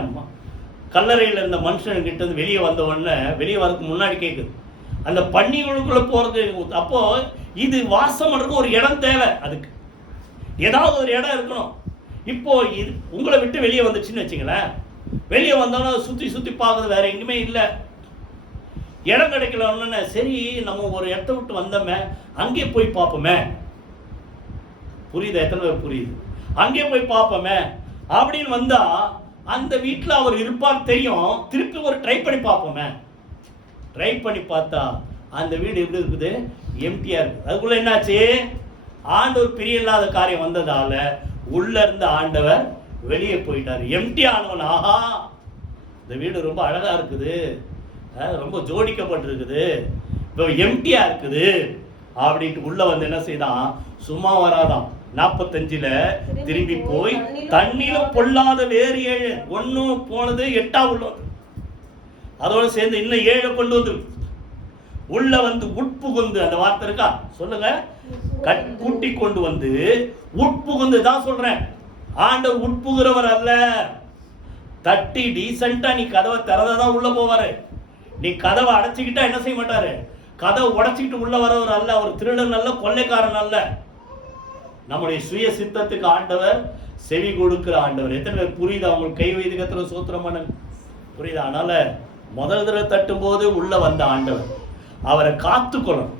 கல்லறையில் இருந்த மனுஷன் கிட்ட இருந்து வெளியே வந்த உடனே, வெளியே வரதுக்கு முன்னாடி கேட்குது, அந்த பன்னிகளுக்குள்ள போறது. அப்போ இது வாசம் பண்றதுக்கு ஒரு இடம் தேவை, அதுக்கு ஏதாவது ஒரு இடம் இருக்கணும். இப்போ இது உங்களை விட்டு வெளியே வந்துச்சுன்னு வச்சுங்களேன், வெளியே வந்தோன்னா சுத்தி சுத்தி பார்க்கறது வேற எங்குமே இல்லை, இடம் கிடைக்கல. ஒன்னு சரி நம்ம ஒரு இடத்த விட்டு வந்தோமே, அங்கே போய் பார்ப்போமே. புரியுது? எத்தனை பேர் புரியுது? அங்கே போய் பார்ப்போமே அப்படின்னு வந்தா அந்த வீட்டில் அவர் இருப்பார் தெரியும். திருப்பி ஒரு ட்ரை பண்ணி பார்ப்போமே. ட்ரை பண்ணி பார்த்தா அந்த வீடு எப்படி இருக்குது, எம்டியா இருக்கு. அதுக்குள்ள என்னாச்சு, ஆண்டவர் பிரிய இல்லாத காரியம் வந்ததால உள்ள இருந்த ஆண்டவர் வெளியே போயிட்டார். எம்டி ஆனவன், ஆஹா இந்த வீடு ரொம்ப அழகா இருக்குது, ரொம்ப ஜோடிக்கப்பட்டிருக்குது, இப்போ எம்டியா இருக்குது அப்படின்ட்டு உள்ள வந்து என்ன செய்தான், சும்மா வராதான். 45 திரும்பி போய் தண்ணியிலும் பொல்லாத வேறு 7 ஒன்னு போனது 8 உள்ளது, அதோட சேர்ந்து இன்னும் 7 கொண்டு வந்து உள்ள வந்து உட்புகுந்து, அந்த வார்த்தை இருக்கா சொல்லுங்க, கூட்டி கொண்டு வந்து உட்புகுந்து தான் சொல்றேன். ஆண்டவர் உட்புகிறவர் அல்ல. தட்டி டீசெண்டா நீ கதவை திறந்தாதான் உள்ள போவாரு. நீ கதவை அடைச்சிக்கிட்டா என்ன செய்ய மாட்டாரு, கதவை உடைச்சிக்கிட்டு உள்ள வரவர் அல்ல. அவர் திருடன் அல்ல, கொள்ளைக்காரன் அல்ல. நம்முடைய சுய சித்தத்துக்கு ஆண்டவர் செவி கொடுக்கிற ஆண்டவர். எத்தனை பேர் புரியுது? அவங்களுக்கு கை வைத்து கத்துற சூத்திரம் பண்ண புரியுதா? அதனால முதல் தடவை தட்டும் போது உள்ள வந்த ஆண்டவர் அவரை காத்துக்கொள்ளணும்.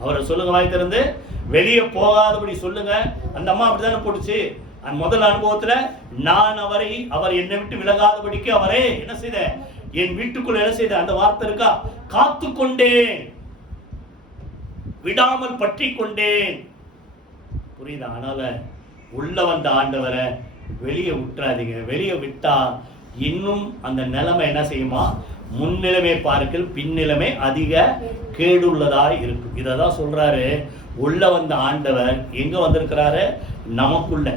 அவரை சொல்லுங்க, வாய் திறந்து வெளியே போகாதபடி சொல்லுங்க. அந்த அம்மா அப்படித்தானே போட்டுச்சு அந்த முதல் அனுபவத்துல. நான் அவர் என்னை விட்டு விலகாதபடிக்கு அவரே என்ன செய்த, என் வீட்டுக்குள்ள என்ன செய்த, அந்த வார்த்தை இருக்கா, காத்து கொண்டேன், விடாமல் பற்றி கொண்டேன். புரியுதா? அதனால உள்ள வந்த ஆண்டவரை வெளியே விட்டுறாதீங்க. வெளியே விட்டா இன்னும் அந்த நிலைமை என்ன செய்யுமா, முன்னிலைமை பார்க்கல் பின்னிலைமை அதிக கேடுள்ளதா இருக்கும். இததான் சொல்றாரு, உள்ள வந்த ஆண்டவர் எங்க வந்திருக்கிறாரு, நமக்குள்ள.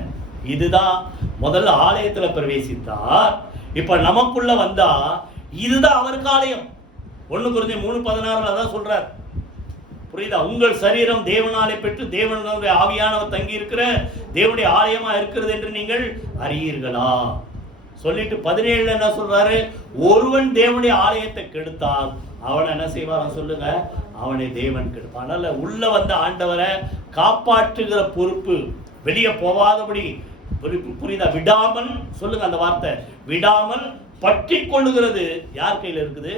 இதுதான் முதல்ல ஆலயத்துல பிரவேசித்தார், இப்ப நமக்குள்ள வந்தா இதுதான் அவருக்கு ஆலயம். 1 கொரிந்தியர் 3:16 தான் சொல்றார். புரியுதா? உங்கள் சரீரம் தேவனாலே பெற்று தேவனுடைய ஆவியானவர் தங்கி இருக்கிற தேவனுடைய ஆலயமா இருக்கிறது என்று நீங்கள் அறியீர்களா சொல்லிட்டு 17 என்ன சொல்றாரு, ஒருவன் தேவனுடைய ஆலயத்தை கெடுத்தால் அவனை என்ன செய்வான் சொல்லுங்க, அவனை தேவன் கெடுப்பான். அதனால உள்ள வந்த ஆண்டவரை காப்பாற்றுகிற பொறுப்பு, வெளியே போகாதபடி புரியுதா, விடாமல் சொல்லுங்க, அந்த வார்த்தை விடாமல் பற்றி கொள்ளுகிறது யார் கையில் இருக்குது,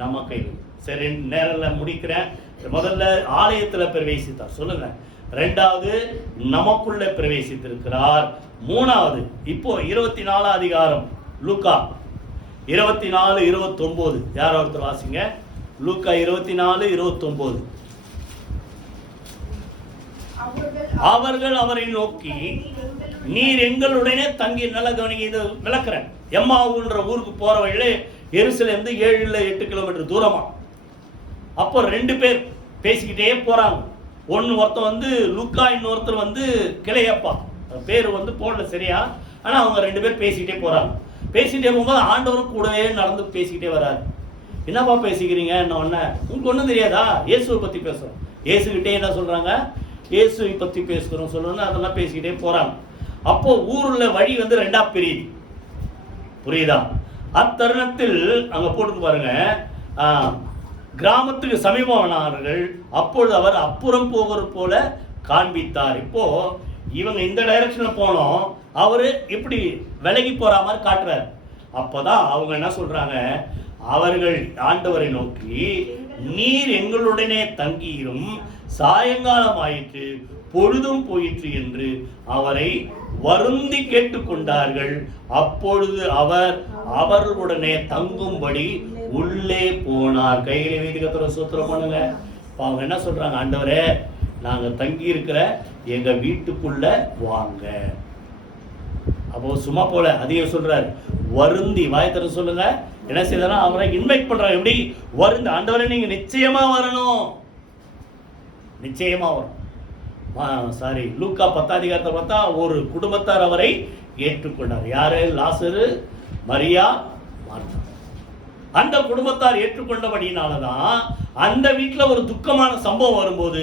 நம்ம கையில். சரி, நேரில் முடிக்கிறேன். முதல்ல ஆலயத்துல பிரவேசித்தார் சொல்லுங்க, 2வது நமக்குள்ள பிரவேசித்திருக்கிறார், 3வது இப்போ 24 அதிகாரம் லூக்கா 24:29 யார் ஒருத்தர் வாசிங்க. லூக்கா 24:29. அவர்கள் அவரை நோக்கி, நீர் எங்களுடனே தங்கி, நல்ல கவனிங்க, இது விளக்குறேன். எம்மாவுன்ற ஊருக்கு போற வழியில எருசலேம் 7 இல்ல 8 கிலோமீட்டர் தூரமா. அப்போ 2 பேர் பேசிக்கிட்டே போறாங்க. ஒருத்தர் வந்து லூக்கா, இன்னொருத்தர் வந்து கிளையப்பா. பேர் வந்து போடல சரியா, ஆனா அவங்க 2 பேர் பேசிக்கிட்டே போறாங்க. பேசிக்கிட்டே போகும்போது ஆண்டவரும் கூடவே நடந்து பேசிக்கிட்டே வராரு. என்னப்பா பேசிக்கிறீங்க என்ன ஒண்ணு, உங்களுக்கு ஒன்றும் தெரியாதா, இயேசுவை பத்தி பேசுறோம். இயேசுகிட்டே என்ன சொல்றாங்க, இயேசுவை பத்தி பேசுகிறோம் சொல்லணும், அதெல்லாம் பேசிக்கிட்டே போறாங்க. அப்போ ஊருள்ள வழி வந்து 2ஆ பிரியுது. புரியுதா? அத்தருணத்தில் அங்க போட்டு பாருங்க, கிராமத்துக்கு சமீபமானார்கள். அப்பொழுது அவர் அப்புறம் போகிறது போல காண்பித்தார். இப்போ இவங்க இந்த டைரக்ஷன்ல போனோம், அவரு இப்படி விலகி போற மாதிரி காட்டுறாரு. அப்பதான் அவங்க என்ன சொல்றாங்க, அவர்கள் ஆண்டவரை நோக்கி, நீர் எங்களுடனே தங்கியிரும், சாயங்காலம் ஆயிற்று, பொழுதும் போயிற்று என்று அவரை வருந்தி கேட்டுக்கொண்டார்கள். அப்பொழுது அவர் அவர்களுடனே தங்கும்படி உள்ளே போனார். கையில வைத்து கர்த்தரை ஸ்தோத்திரம் பண்ணுங்க. அவங்க என்ன சொல்றாங்க, ஆண்டவரே நாங்க தங்கி இருக்கிற எங்க வீட்டுக்குள்ள வாங்க. அப்போ சும்மா போல அதிகம் சொல்றாரு, வருந்தி, வாயத்தர சொல்லுங்க, என்ன செய்தாரா? அவரை இன்வைட் பண்றாங்க. எப்படி? வருந்தி, ஆண்டவரே நீங்க நிச்சயமா வரணும், நிச்சயமா வரும். சாரி, லூக்கா 10 அதிகாரத்தை பார்த்தா ஒரு குடும்பத்தார் அவரை ஏற்றுக்கொண்டார். யாரு? லாசரு, மரியா, மார்த்தா. அந்த குடும்பத்தார் ஏற்றுக்கொண்டபடினாலதான் அந்த வீட்டுல ஒரு துக்கமான சம்பவம் வரும்போது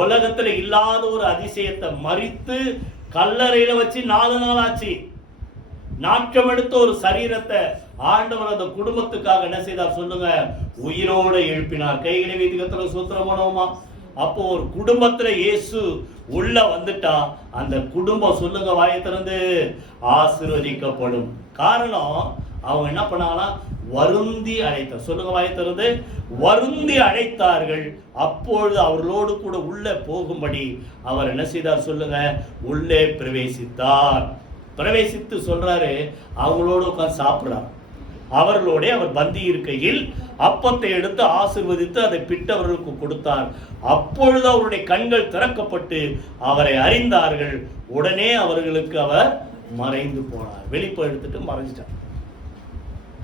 உலகத்துல இல்லாத ஒரு அதிசயத்தை மறித்து கல்லறையில வச்சு 4 நாள் ஆச்சு. நாட்டம் எடுத்த ஒரு சரீரத்தை ஆண்டவர் அந்த குடும்பத்துக்காக என்ன செய்தார் சொல்லுங்க? உயிரோடு எழுப்பினார். கைகளை வைத்து கர்த்தருக்கு ஸ்தோத்திரம் பண்ணுவோமா? அப்போ ஒரு குடும்பத்துல இயேசு உள்ள வந்துட்டா அந்த குடும்பம் சொல்லுங்க வாயை திறந்து ஆசீர்வதிக்கப்படும். காரணம் அவங்க என்ன பண்ணாங்கன்னா வருந்தி அழைத்தார். சொல்லுங்க வாயை திறந்து வருந்தி அழைத்தார்கள். அப்பொழுது அவர்களோடு கூட உள்ளே போகும்படி அவர் என்ன செய்தார் சொல்லுங்க? உள்ளே பிரவேசித்தார். பிரவேசித்து சொல்றாரு, அவங்களோடு உட்கார்ந்து சாப்பிடுறார். அவர்களோட அவர் பந்தி இருக்கையில் அப்பத்தை எடுத்து ஆசீர்வதித்து அதை பிட்டவர்களுக்கு கொடுத்தார். அப்பொழுது அவருடைய கண்கள் திறக்கப்பட்டு அவரை அறிந்தார்கள். உடனே அவர்களுக்கு அவர் மறைந்து போனார். வெளிப்ப எடுத்துட்டு மறைஞ்சிட்டார்.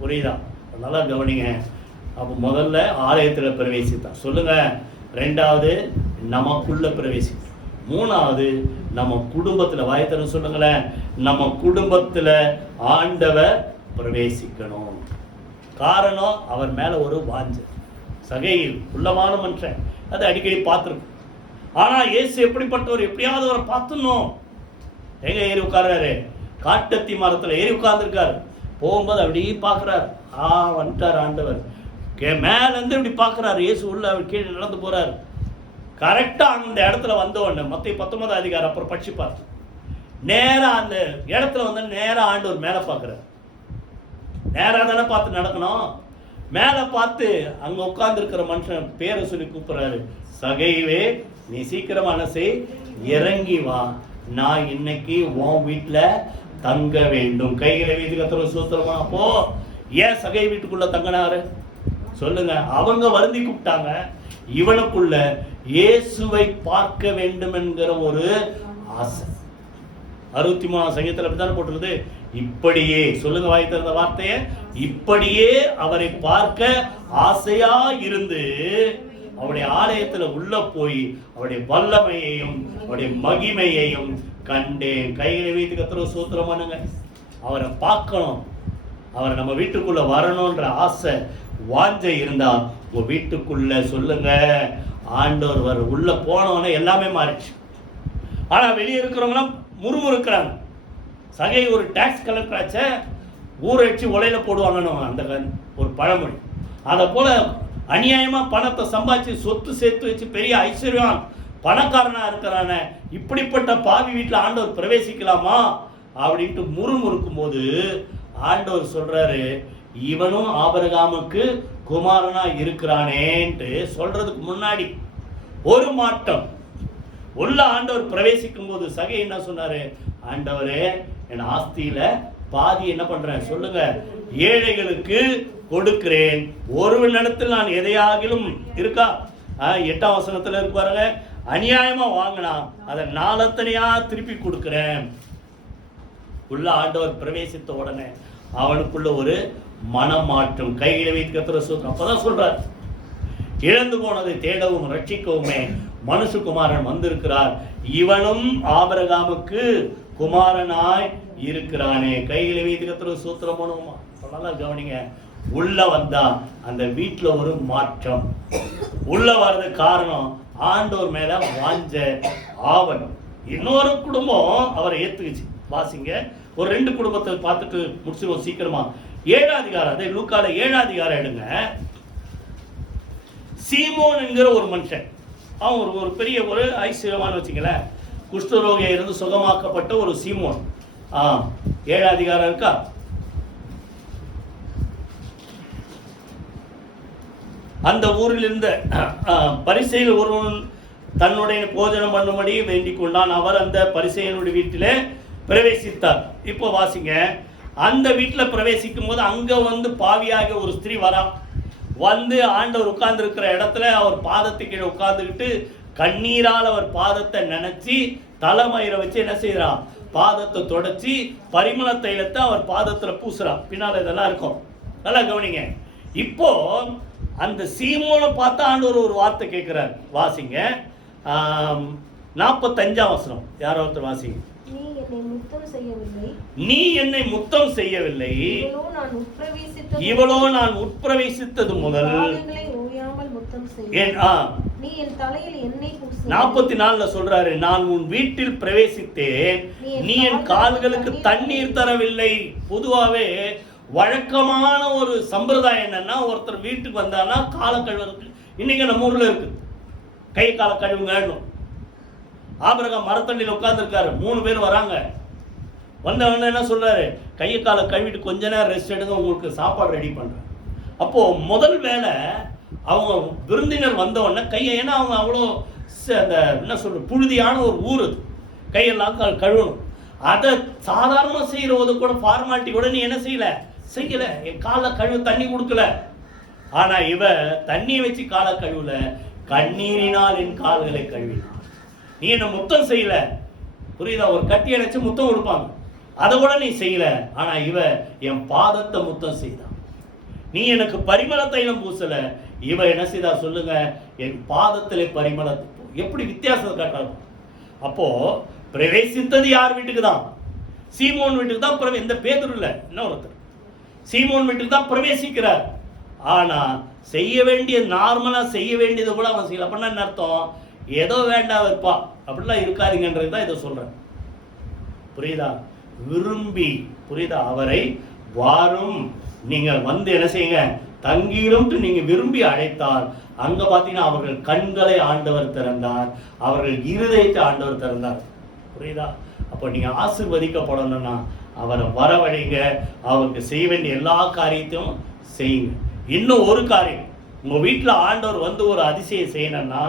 புரியுதா? நல்லா கவனிங்க. அப்போ முதல்ல ஆலயத்தில் பிரவேசித்தார் சொல்லுங்க. 2வது நமக்குள்ள பிரவேசித்தார். 3வது நம்ம குடும்பத்தில், வாயத்தர சொல்லுங்களேன், நம்ம குடும்பத்தில் ஆண்டவர் பிரவேசிக்கணும். காரணம் அவர் மேல ஒரு வாஞ்சை. சகையில் உள்ளமான மனுஷன், அதை அடிக்கடி பார்த்துருக்கும். ஆனா இயேசு எப்படிப்பட்டவர்? எப்படியாவது அவரை பார்த்துடணும். எங்க ஏறி உட்கார்றாரு? காட்டத்தி மரத்துல ஏறி உட்கார்ந்துருக்காரு. போகும்போது அப்படி பார்க்குறாரு. வந்துட்டார் ஆண்டவர். மேல இருந்து இப்படி பார்க்குறாரு. இயேசு உள்ள அவர் கீழே நடந்து போறாரு. கரெக்டா அந்த இடத்துல வந்த உடனே மத்தேயு 19 அதிகாரம் அப்புறம் படிச்சு பார்த்து நேரா அந்த இடத்துல வந்து நேரா ஆண்டவர் மேல பார்க்குறாரு. நேரா தானே பார்த்து நடக்கணும். மேல பார்த்து அங்க உட்கார்ந்து இருக்கிற மனுஷன் பேரை சொல்லி கூப்பிடுறாரு. சகைவே, நீ சீக்கிரமான செய், இறங்கி வா, நான் இன்னைக்கு உன் வீட்டுல தங்க வேண்டும். கைகளை வீட்டு கர்த்தருக்கு ஸ்தோத்திரம். அப்போ ஏன் சகை வீட்டுக்குள்ள தங்கினாரு சொல்லுங்க? அவங்க வருந்தி கூப்பிட்டாங்க. இவனுக்குள்ள இயேசுவை பார்க்க வேண்டும் என்கிற ஒரு ஆசை. 63 சங்கீதத்தில் அப்படித்தானே போட்டிருக்குது. இப்படியே சொல்லுங்க, வாய் திறந்த வார்த்தையை, இப்படியே அவரை பார்க்க ஆசையா இருந்து அவருடைய ஆலயத்துல உள்ள போய் அவருடைய வல்லமையையும் அவருடைய மகிமையையும் கண்டேன். கைகளை வைத்து கர்த்தருக்கு ஸ்தோத்திரம் பண்ணுங்க. அவரை பார்க்கணும், அவர் நம்ம வீட்டுக்குள்ள வரணும்ன்ற ஆசை வாஞ்சை இருந்தா உங்க வீட்டுக்குள்ள சொல்லுங்க ஆண்டவர் வர. உள்ள போனவனே எல்லாமே மாறிடுச்சு. ஆனா வெளியே இருக்கிறவங்களாம் முறுமுறுக்கிறாங்க. சகை ஒரு டாக்ஸ் கலெக்டர் ஆச்ச, ஊரை வச்சு உலையில போடுவாங்கன்னு அந்த ஒரு பழமொழி. அதை போல அநியாயமா பணத்தை சம்பாதிச்சு சொத்து சேர்த்து வச்சு பெரிய ஐஸ்வர்யம் பணக்காரனா இருக்கிறான இப்படிப்பட்ட பாவி வீட்டில் ஆண்டவர் பிரவேசிக்கலாமா அப்படின்ட்டு முறுமுறுக்கும் போது ஆண்டவர் சொல்றாரு, இவனும் ஆபிரகாமுக்கு குமாரனா இருக்கிறானேன்ட்டு சொல்றதுக்கு முன்னாடி ஒரு மாற்றம் உள்ள ஆண்டவர் பிரவேசிக்கும் போது சகை என்ன சொன்னாரு? ஆண்டவரே, என் ஆஸ்தியில பாதி என்ன பண்றேன் சொல்லுங்க, ஏழைகளுக்கு கொடுக்கிறேன். ஒருவனிடத்தில் நான் எதையாகிலும் இருக்கா? 8ஆம் வசனத்துல இருக்கு பாருங்க, அநியாயமா வாங்கினா அதை 4 திருப்பி கொடுக்கிறேன். உள்ள ஆண்டவர் பிரவேசித்த உடனே அவனுக்குள்ள ஒரு மனமாற்றம். கைகளை வைத்து கர்த்தருக்கு ஸ்தோத்திரம். அப்பதான் சொல்றார், இழந்து போனதை தேடவும் ரட்சிக்கவுமே மனுஷகுமாரன் வந்திருக்கிறார், இவனும் ஆபிரகாமுக்கு குமாரனாய் இருக்கிறானே. கைகளை வைத்து கர்த்தருக்கு ஸ்தோத்திரம் பண்ணுவோமா? நல்லா கவனிங்க. உள்ள வந்தா அந்த வீட்டுல ஒரு மாற்றம். உள்ள வர்றது காரணம் ஆண்டவர் மேல வாஞ்ச ஆவணம். இன்னொரு குடும்பம் அவரை ஏத்துக்குச்சு. வாசிங்க, ஒரு 2 குடும்பத்தை பார்த்துட்டு முடிச்சிருவோம் சீக்கிரமா. 7ஆம் அதிகாரம், அதே லூக்கால 7ஆம் அதிகாரம் எடுங்க. சீமோன் என்கிற ஒரு மனுஷன், அவன் ஒரு பெரிய ஒரு ஐஸ்வர்யமான வச்சுங்களேன், குஷ்டரோகியா இருந்து சுகமாக்கப்பட்ட ஒரு சீமோன். 7ஆம் அதிகாரம் இருக்கா? அந்த ஊரில் இருந்த பரிசேயர் ஒருவன் தன்னுடைய போஜனம் பண்ணும்படி வேண்டிக் கொண்டான். அவர் அந்த பரிசேயனுடைய வீட்டிலே பிரவேசித்தார். இப்போ வாசிங்க, அந்த வீட்டில் பிரவேசிக்கும் போது அங்க வந்து பாவியாக ஒரு ஸ்திரீ வரா. வந்து ஆண்டவர் உட்கார்ந்து இருக்கிற இடத்துல அவர் பாதத்துக்கு கீழே உட்கார்ந்துக்கிட்டு கண்ணீரால் அவர் பாதத்தை நினைச்சு தலைமயிரை வச்சு என்ன செய்யறா? பாதத்தை தொடச்சி பரிமள தைலத்தை அவர் பாதத்துல பூசுறான். பின்னால இதெல்லாம் இருக்கும், நல்லா கவனிங்க. இப்போ அந்த சீமோனை பார்த்து ஆண்டவர் ஒரு வார்த்தை கேட்கிறார். வாசிங்க 45ஆம் வசனம். யாரோ ஒருத்தர் வாசிங்க. நீ என்னை முத்தம் செய்யவில்லை, இவளோ நான் உட்பிரவேசித்தது முதல் 44 சொல்றாரு, நான் உன் வீட்டில் பிரவேசித்தேன், நீ என் கால்களுக்கு தண்ணீர் தரவில்லை. பொதுவாவே வழக்கமான ஒரு சம்பிரதாயம் என்னன்னா, ஒருத்தர் வீட்டுக்கு வந்தானா காலை கழுவுறதுக்கு, இன்னைக்கு நம்ம ஊர்ல இருக்கு, கை காலை கழுவுங்க. ஆபிரகாம் மரத்தண்டியில் உட்கார்ந்துருக்காரு, 3 பேர் வராங்க. வந்தவன என்ன சொல்றாரு, கையை காலை கழுவிட்டு கொஞ்ச நேரம் ரெஸ்ட் எடுங்க, உங்களுக்கு சாப்பாடு ரெடி பண்றேன். அப்போ முதல் வேலை அவங்க விருந்தினர் வந்தவொடனே கையை, ஏன்னா அவங்க அவ்வளோ அந்த என்ன சொல்ற புழுதியான ஒரு ஊர், கையெல்லாம் கழுவணும். அதை சாதாரணமாக செய்யறது கூட ஃபார்மாலிட்டி கூட நீ என்ன செய்யல, என் காலை கழுவு தண்ணி கொடுக்கல. ஆனா இவ தண்ணியை வச்சு காலை கழுவுல, கண்ணீரினால் என் கால்களை கழுவினான். நீ என்ன முத்தம் செய்யல, புரியுதா? ஒரு கட்டி அணைச்சு முத்தம் கொடுப்பாங்க, அதை கூட நீ செய்யல. ஆனா இவ என் பாதத்தை முத்தம் செய்தான். நீ எனக்கு பரிமள தைலம் பூசல, இவ என்ன செய்தா சொல்லுங்க, என் பாதத்திலே பரிமள. எப்படி வித்தியாசத்தை காட்டாலும். அப்போ பிரவேசித்தது யார் வீட்டுக்கு தான்? சீமோன் வீட்டுக்கு தான். இந்த பேதுரு இல்ல, இன்னொருத்தர் சீமோன் வீட்டுக்கு தான் பிரவேசிக்கிறார். ஆனா செய்ய வேண்டிய நார்மலா செய்ய வேண்டியது கூட அவன் செய்யல. அப்படின்னா என்ன அர்த்தம்? ஏதோ வேண்டாம் இருப்பா அப்படிலாம் இருக்காதீங்கன்றது தான் இதை சொல்றேன். புரியுதா? விரும்பி, புரியுதா? அவரை வாரும், நீங்கள் வந்து என்ன செய்யுங்க, தங்கிரும் நீங்க விரும்பி அழைத்தால், அங்க பாத்தீங்கன்னா அவர்கள் கண்களை ஆண்டவர் திறந்தார், அவர்கள் இருதயத்தை ஆண்டவர் திறந்தார். புரியுதா? அப்போ நீங்க ஆசீர்வதிக்கப்படணும்னா அவரை வரவழைங்க, அவருக்கு செய்ய வேண்டிய எல்லா காரியத்தையும் செய்யுங்க. இன்னும் ஒரு காரியம், உங்க வீட்டில் ஆண்டவர் வந்து ஒரு அதிசயம் செய்யணும்னா,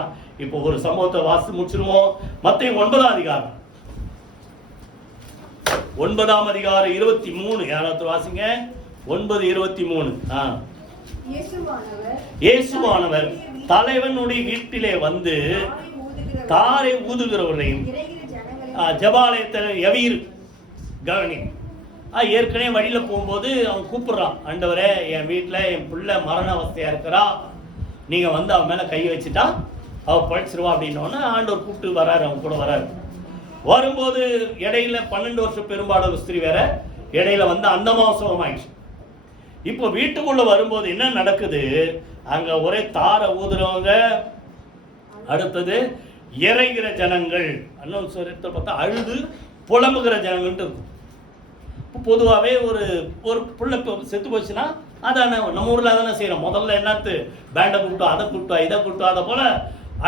இப்போ ஒரு சம்பவத்தை வாசி முடிச்சிருவோம். மத்தேயு 9ஆம் அதிகாரம் 23 யாராவது வாசிங்க. 9:23. இயேசுவானவர் தலைவனுடைய வீட்டிலே வந்து தாரை ஊதுகிறவர்களையும் ஜபாலயத்தில் எவீர் கவனி. ஏற்கனவே வழியில போகும்போது அவன் கூப்பிடுறான், ஆண்டவரே என் வீட்டில் என் பிள்ளை மரண அவஸ்தையா இருக்கிறா, நீங்க வந்து அவன் மேல கை வச்சுட்டா அவ பழிச்சிருவா அப்படின்னோன்னா ஆண்டவர் கூப்பிட்டு வராரு, அவன் கூட வராரு. வரும்போது இடையில 12 வருஷம் பெரும்பாடு ஒரு ஸ்திரீ வேற இடையில வந்து அந்த மாசம் ஆயிடுச்சு. இப்போ வீட்டுக்குள்ள வரும்போது என்ன நடக்குது, அங்க ஒரே தாரை ஊதுறவங்க, அடுத்தது இறைகிற ஜனங்கள், இன்னொரு சொல்றத பார்த்தா அழுது புலம்புகிற ஜனங்கள்ட்டு இருக்கும். பொதுவாகவே ஒரு புள்ள செத்து போச்சுன்னா அதான நம்ம ஊர்ல அதானே செய்யறோம். முதல்ல என்னத்து பேண்டை கூப்பிட்டோம், அதை கூப்பிட்டோம், இதை கூப்பிட்டோம், அதை போல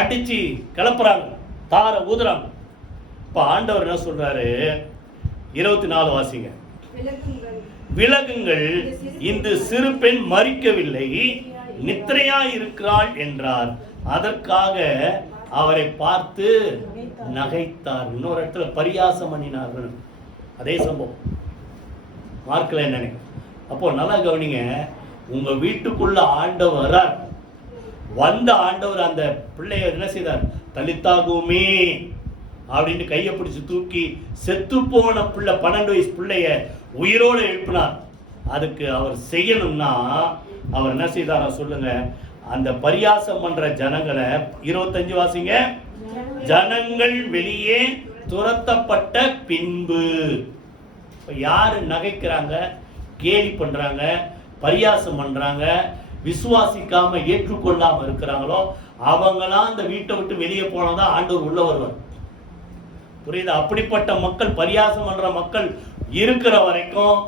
அடிச்சு கிளப்புறாங்க, தாரை ஊதுறாங்க. இப்ப ஆண்டவர் என்ன சொல்றாரு, 24 வாசிங்க. விலகுங்கள், இந்த சிறு பெண் மரிக்கவில்லை, நித்திரையா இருக்கிறாள் என்றார். அதற்காக அவரை பார்த்து நகைத்தார். இன்னொரு இடத்துல பரியாசம் பண்ணினார்கள். அதே சம்பவம் மார்க்ல என்ன. அப்போ நல்லா கவனிங்க, உங்க வீட்டுக்குள்ள ஆண்டவர் வந்த ஆண்டவர் அந்த பிள்ளைய என்ன செய்தார், தலித்தாகுமே அப்படின்னு கையை பிடிச்சு தூக்கி செத்து போன பிள்ளை 12 வயசு பிள்ளைய உயிரோடு எழுப்பினார். அதுக்கு அவர் செய்யணும்னா அவர் என்ன செய்தாரா சொல்லுங்க, அந்த பரியாசம் பண்ற ஜனங்களை 25 வாசிங்க. ஜனங்கள் வெளியே துரத்தப்பட்ட பின்பு, யாரு நகைக்கிறாங்க, கேலி பண்றாங்க, பரியாசம் பண்றாங்க, விசுவாசிக்காம ஏற்றுக்கொள்ளாம இருக்கிறாங்களோ அவங்களாம் அந்த வீட்டை விட்டு வெளியே போனதான் ஆண்டவர் உள்ள வருவார். புரியுதா? அப்படிப்பட்ட மக்கள், பரியாசம் பண்ற மக்கள் இருக்கிற வரைக்கும்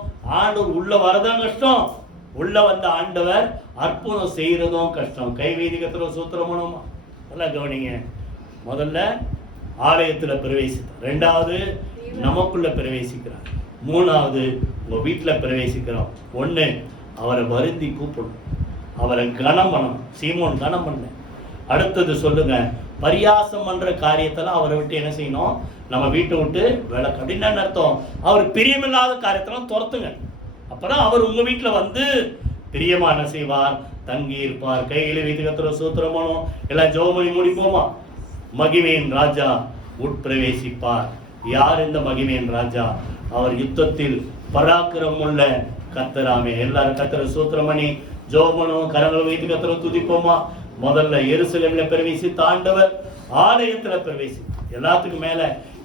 ஆண்டவர் உள்ள வரதான் கஷ்டம். உள்ள வந்த ஆண்டவர் அற்புதம் செய்யறதும் கஷ்டம். கைவேதிகத்துல சூத்திரமனும் நல்லா கவனிங்க. முதல்ல ஆலயத்துல பிரவேசித்தார், 2வது நமக்குள்ள பிரவேசிக்கிறார், 3வது உங்க வீட்டுல பிரவேசிக்கிறோம். 1 அவரை வருந்தி கூப்பிடணும், அவரை கனம் பண்ணணும். சீமோன் கனம் பண்ண. அடுத்தது சொல்லுங்க, பரியாசம் பண்ற காரியத்தெல்லாம் அவரை விட்டு என்ன செய்யணும், நம்ம வீட்டை விட்டு விளக்கு. அப்படின்னு என்ன அர்த்தம், அவர் பிரியமில்லாத காரியத்தெல்லாம் துரத்துங்க. அப்பதான் அவர் உங்க வீட்டுல வந்து பிரியமா என்ன செய்வார், தங்கி இருப்பார். கையில வீட்டுக்கத்துல சூத்திரமானோம், எல்லாம் ஜெபம் பண்ணி முடிப்போமா. மகிமையின் ராஜா உட்பிரவேசிப்பார். யார் இந்த மகிமையின் ராஜா? அவர் யுத்தத்தில் பராக்கிரமம் உள்ள கர்த்தராமே. எல்லாரும் கர்த்தரை ஸ்தோத்திரம் பண்ணி ஜெபம் கரங்களை வைத்து கர்த்தரை துதிப்போமா? முதல்ல எருசலேமிலே பிரவேசித்த ஆண்டவர் ஆலயத்துல பிரவேசி. எல்லாத்துக்கும் மேல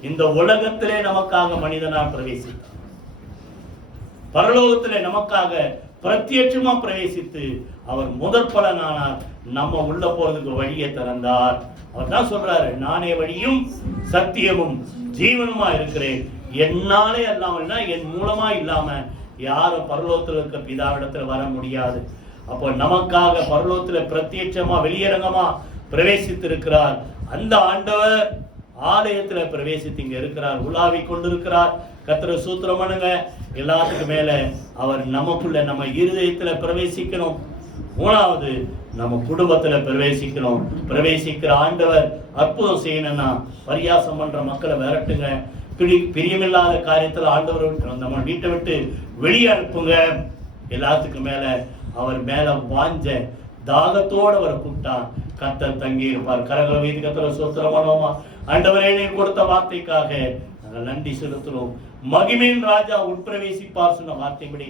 இந்த உலகத்திலே நமக்காக மனிதனாக பிரவேசித்தார். பரலோகத்திலே நமக்காக பிரத்யட்சமா பிரவேசித்து அவர் முதற் பலனானார். நம்ம உள்ள போறதுக்கு வழியை திறந்தார். அவர் தான் சொல்றாரு, நானே வழியும் சத்தியமும் ஜீவனுமா இருக்கிறேன். என்னாலே அல்லாமல்னா என் மூலமா இல்லாம யாரும் பரலோகத்தில் இருக்க பிதாவிடத்துல வர முடியாது. அப்போ நமக்காக பரலோகத்துல பிரத்யட்சமா வெளியரங்கமா பிரவேசித்து இருக்கிறார். அந்த ஆண்டவர் ஆலயத்துல பிரவேசித்து இங்க இருக்கிறார், உலாவி கொண்டிருக்கிறார். கர்த்தரை ஸ்தோத்திரம் பண்ணுங்க. எல்லாத்துக்கும் மேல அவர் நமக்குள்ள நம்ம இருதயத்துல பிரவேசிக்கணும். மூணாவது நம்ம குடும்பத்துல பிரவேசிக்கணும். பிரவேசிக்கிற ஆண்டவர் அற்புதம் செய்யணும்னா பரியாசம் பண்ற மக்களை விரட்டுங்க. பிரியமில்லாத காரியத்துல ஆண்டவர் நம்ம வீட்டை விட்டு வெளியே அனுப்புங்க. எல்லாத்துக்கும் மேல அவர் மேல வாஞ்ச தாகத்தோட அவரை கூப்பிட்டா கர்த்தர் தங்கி இருப்பார். கரங்களை வைத்து கர்த்தரை ஸ்தோத்திரம் பண்ணுவோமா? ஆண்டவரே, நீர் கொடுத்த வார்த்தைக்காக நாங்கள் நன்றி செலுத்துறோம். மகிமையின் ராஜா உட்பிரவேசிப்பார் சொன்ன வார்த்தைப்படி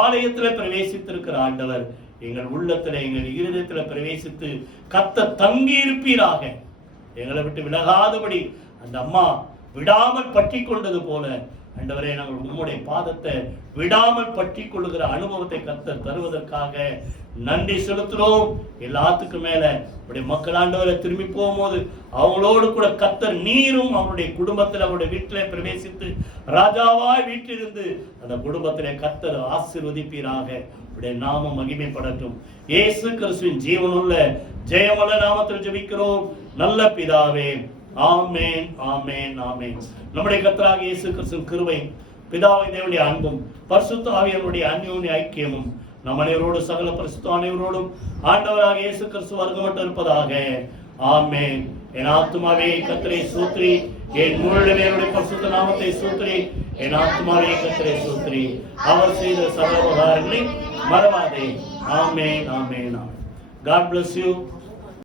ஆலயத்துல பிரவேசித்திருக்கிற ஆண்டவர் எங்கள் உள்ளத்துல எங்கள் இருதயத்துல பிரவேசித்து கர்த்தர் தங்கி இருப்பீராக. எங்களை விட்டு விலகாதபடி அந்த அம்மா விடாமல் பற்றி கொண்டது போல ஆண்டவரே, நாங்கள் உம்முடைய பாதத்தை விடாமல் பற்றி கொள்ளுகிற அனுபவத்தை கர்த்தர் தருவதற்காக நன்றி செலுத்துறோம். எல்லாத்துக்கும் மேல அவருடைய மக்கள் ஆண்டவரை திரும்பி போகும்போது அவங்களோடு கூட கர்த்தர் நீரும் அவருடைய குடும்பத்தில் அவருடைய வீட்டிலே பிரவேசித்து ராஜாவாய் வீட்டிலிருந்து அந்த குடும்பத்திலே கர்த்தர் ஆசீர்வதிப்பீராக. அவருடைய நாமம் மகிமைப்படட்டும். இயேசு கிறிஸ்துவின் ஜீவனுள்ள ஜெயமுள்ள நாமத்தில் ஜெபிக்கிறோம் நல்ல பிதாவே. ஆமென், ஆமென், ஆமென். நம்முடைய கர்த்தராகிய இயேசு கிறிஸ்துவின் கிருபை, பிதாவின் தேவனுடைய அன்பும் பரிசுத்த ஆவியானவருடைய அந்யோன்ய ஐக்கியமும் நம் அனைவரோடு சகல பரிசுத்த அனைவரோடும் ஆண்டவராகிய இயேசு கிறிஸ்து வருகமட்டும் இருப்பதாக. ஆமென். என் ஆத்துமாவே கர்த்தரை ஸ்தோத்திரி, என் முழுவதுடைய பரிசுத்த நாமத்தை ஸ்தோத்திரி. என் ஆத்துமாவே கர்த்தரை ஸ்தோத்திரி, அவர் செய்த சகல உபகாரங்களை மறவாதே. ஆமென், ஆமென், ஆமென். God bless you.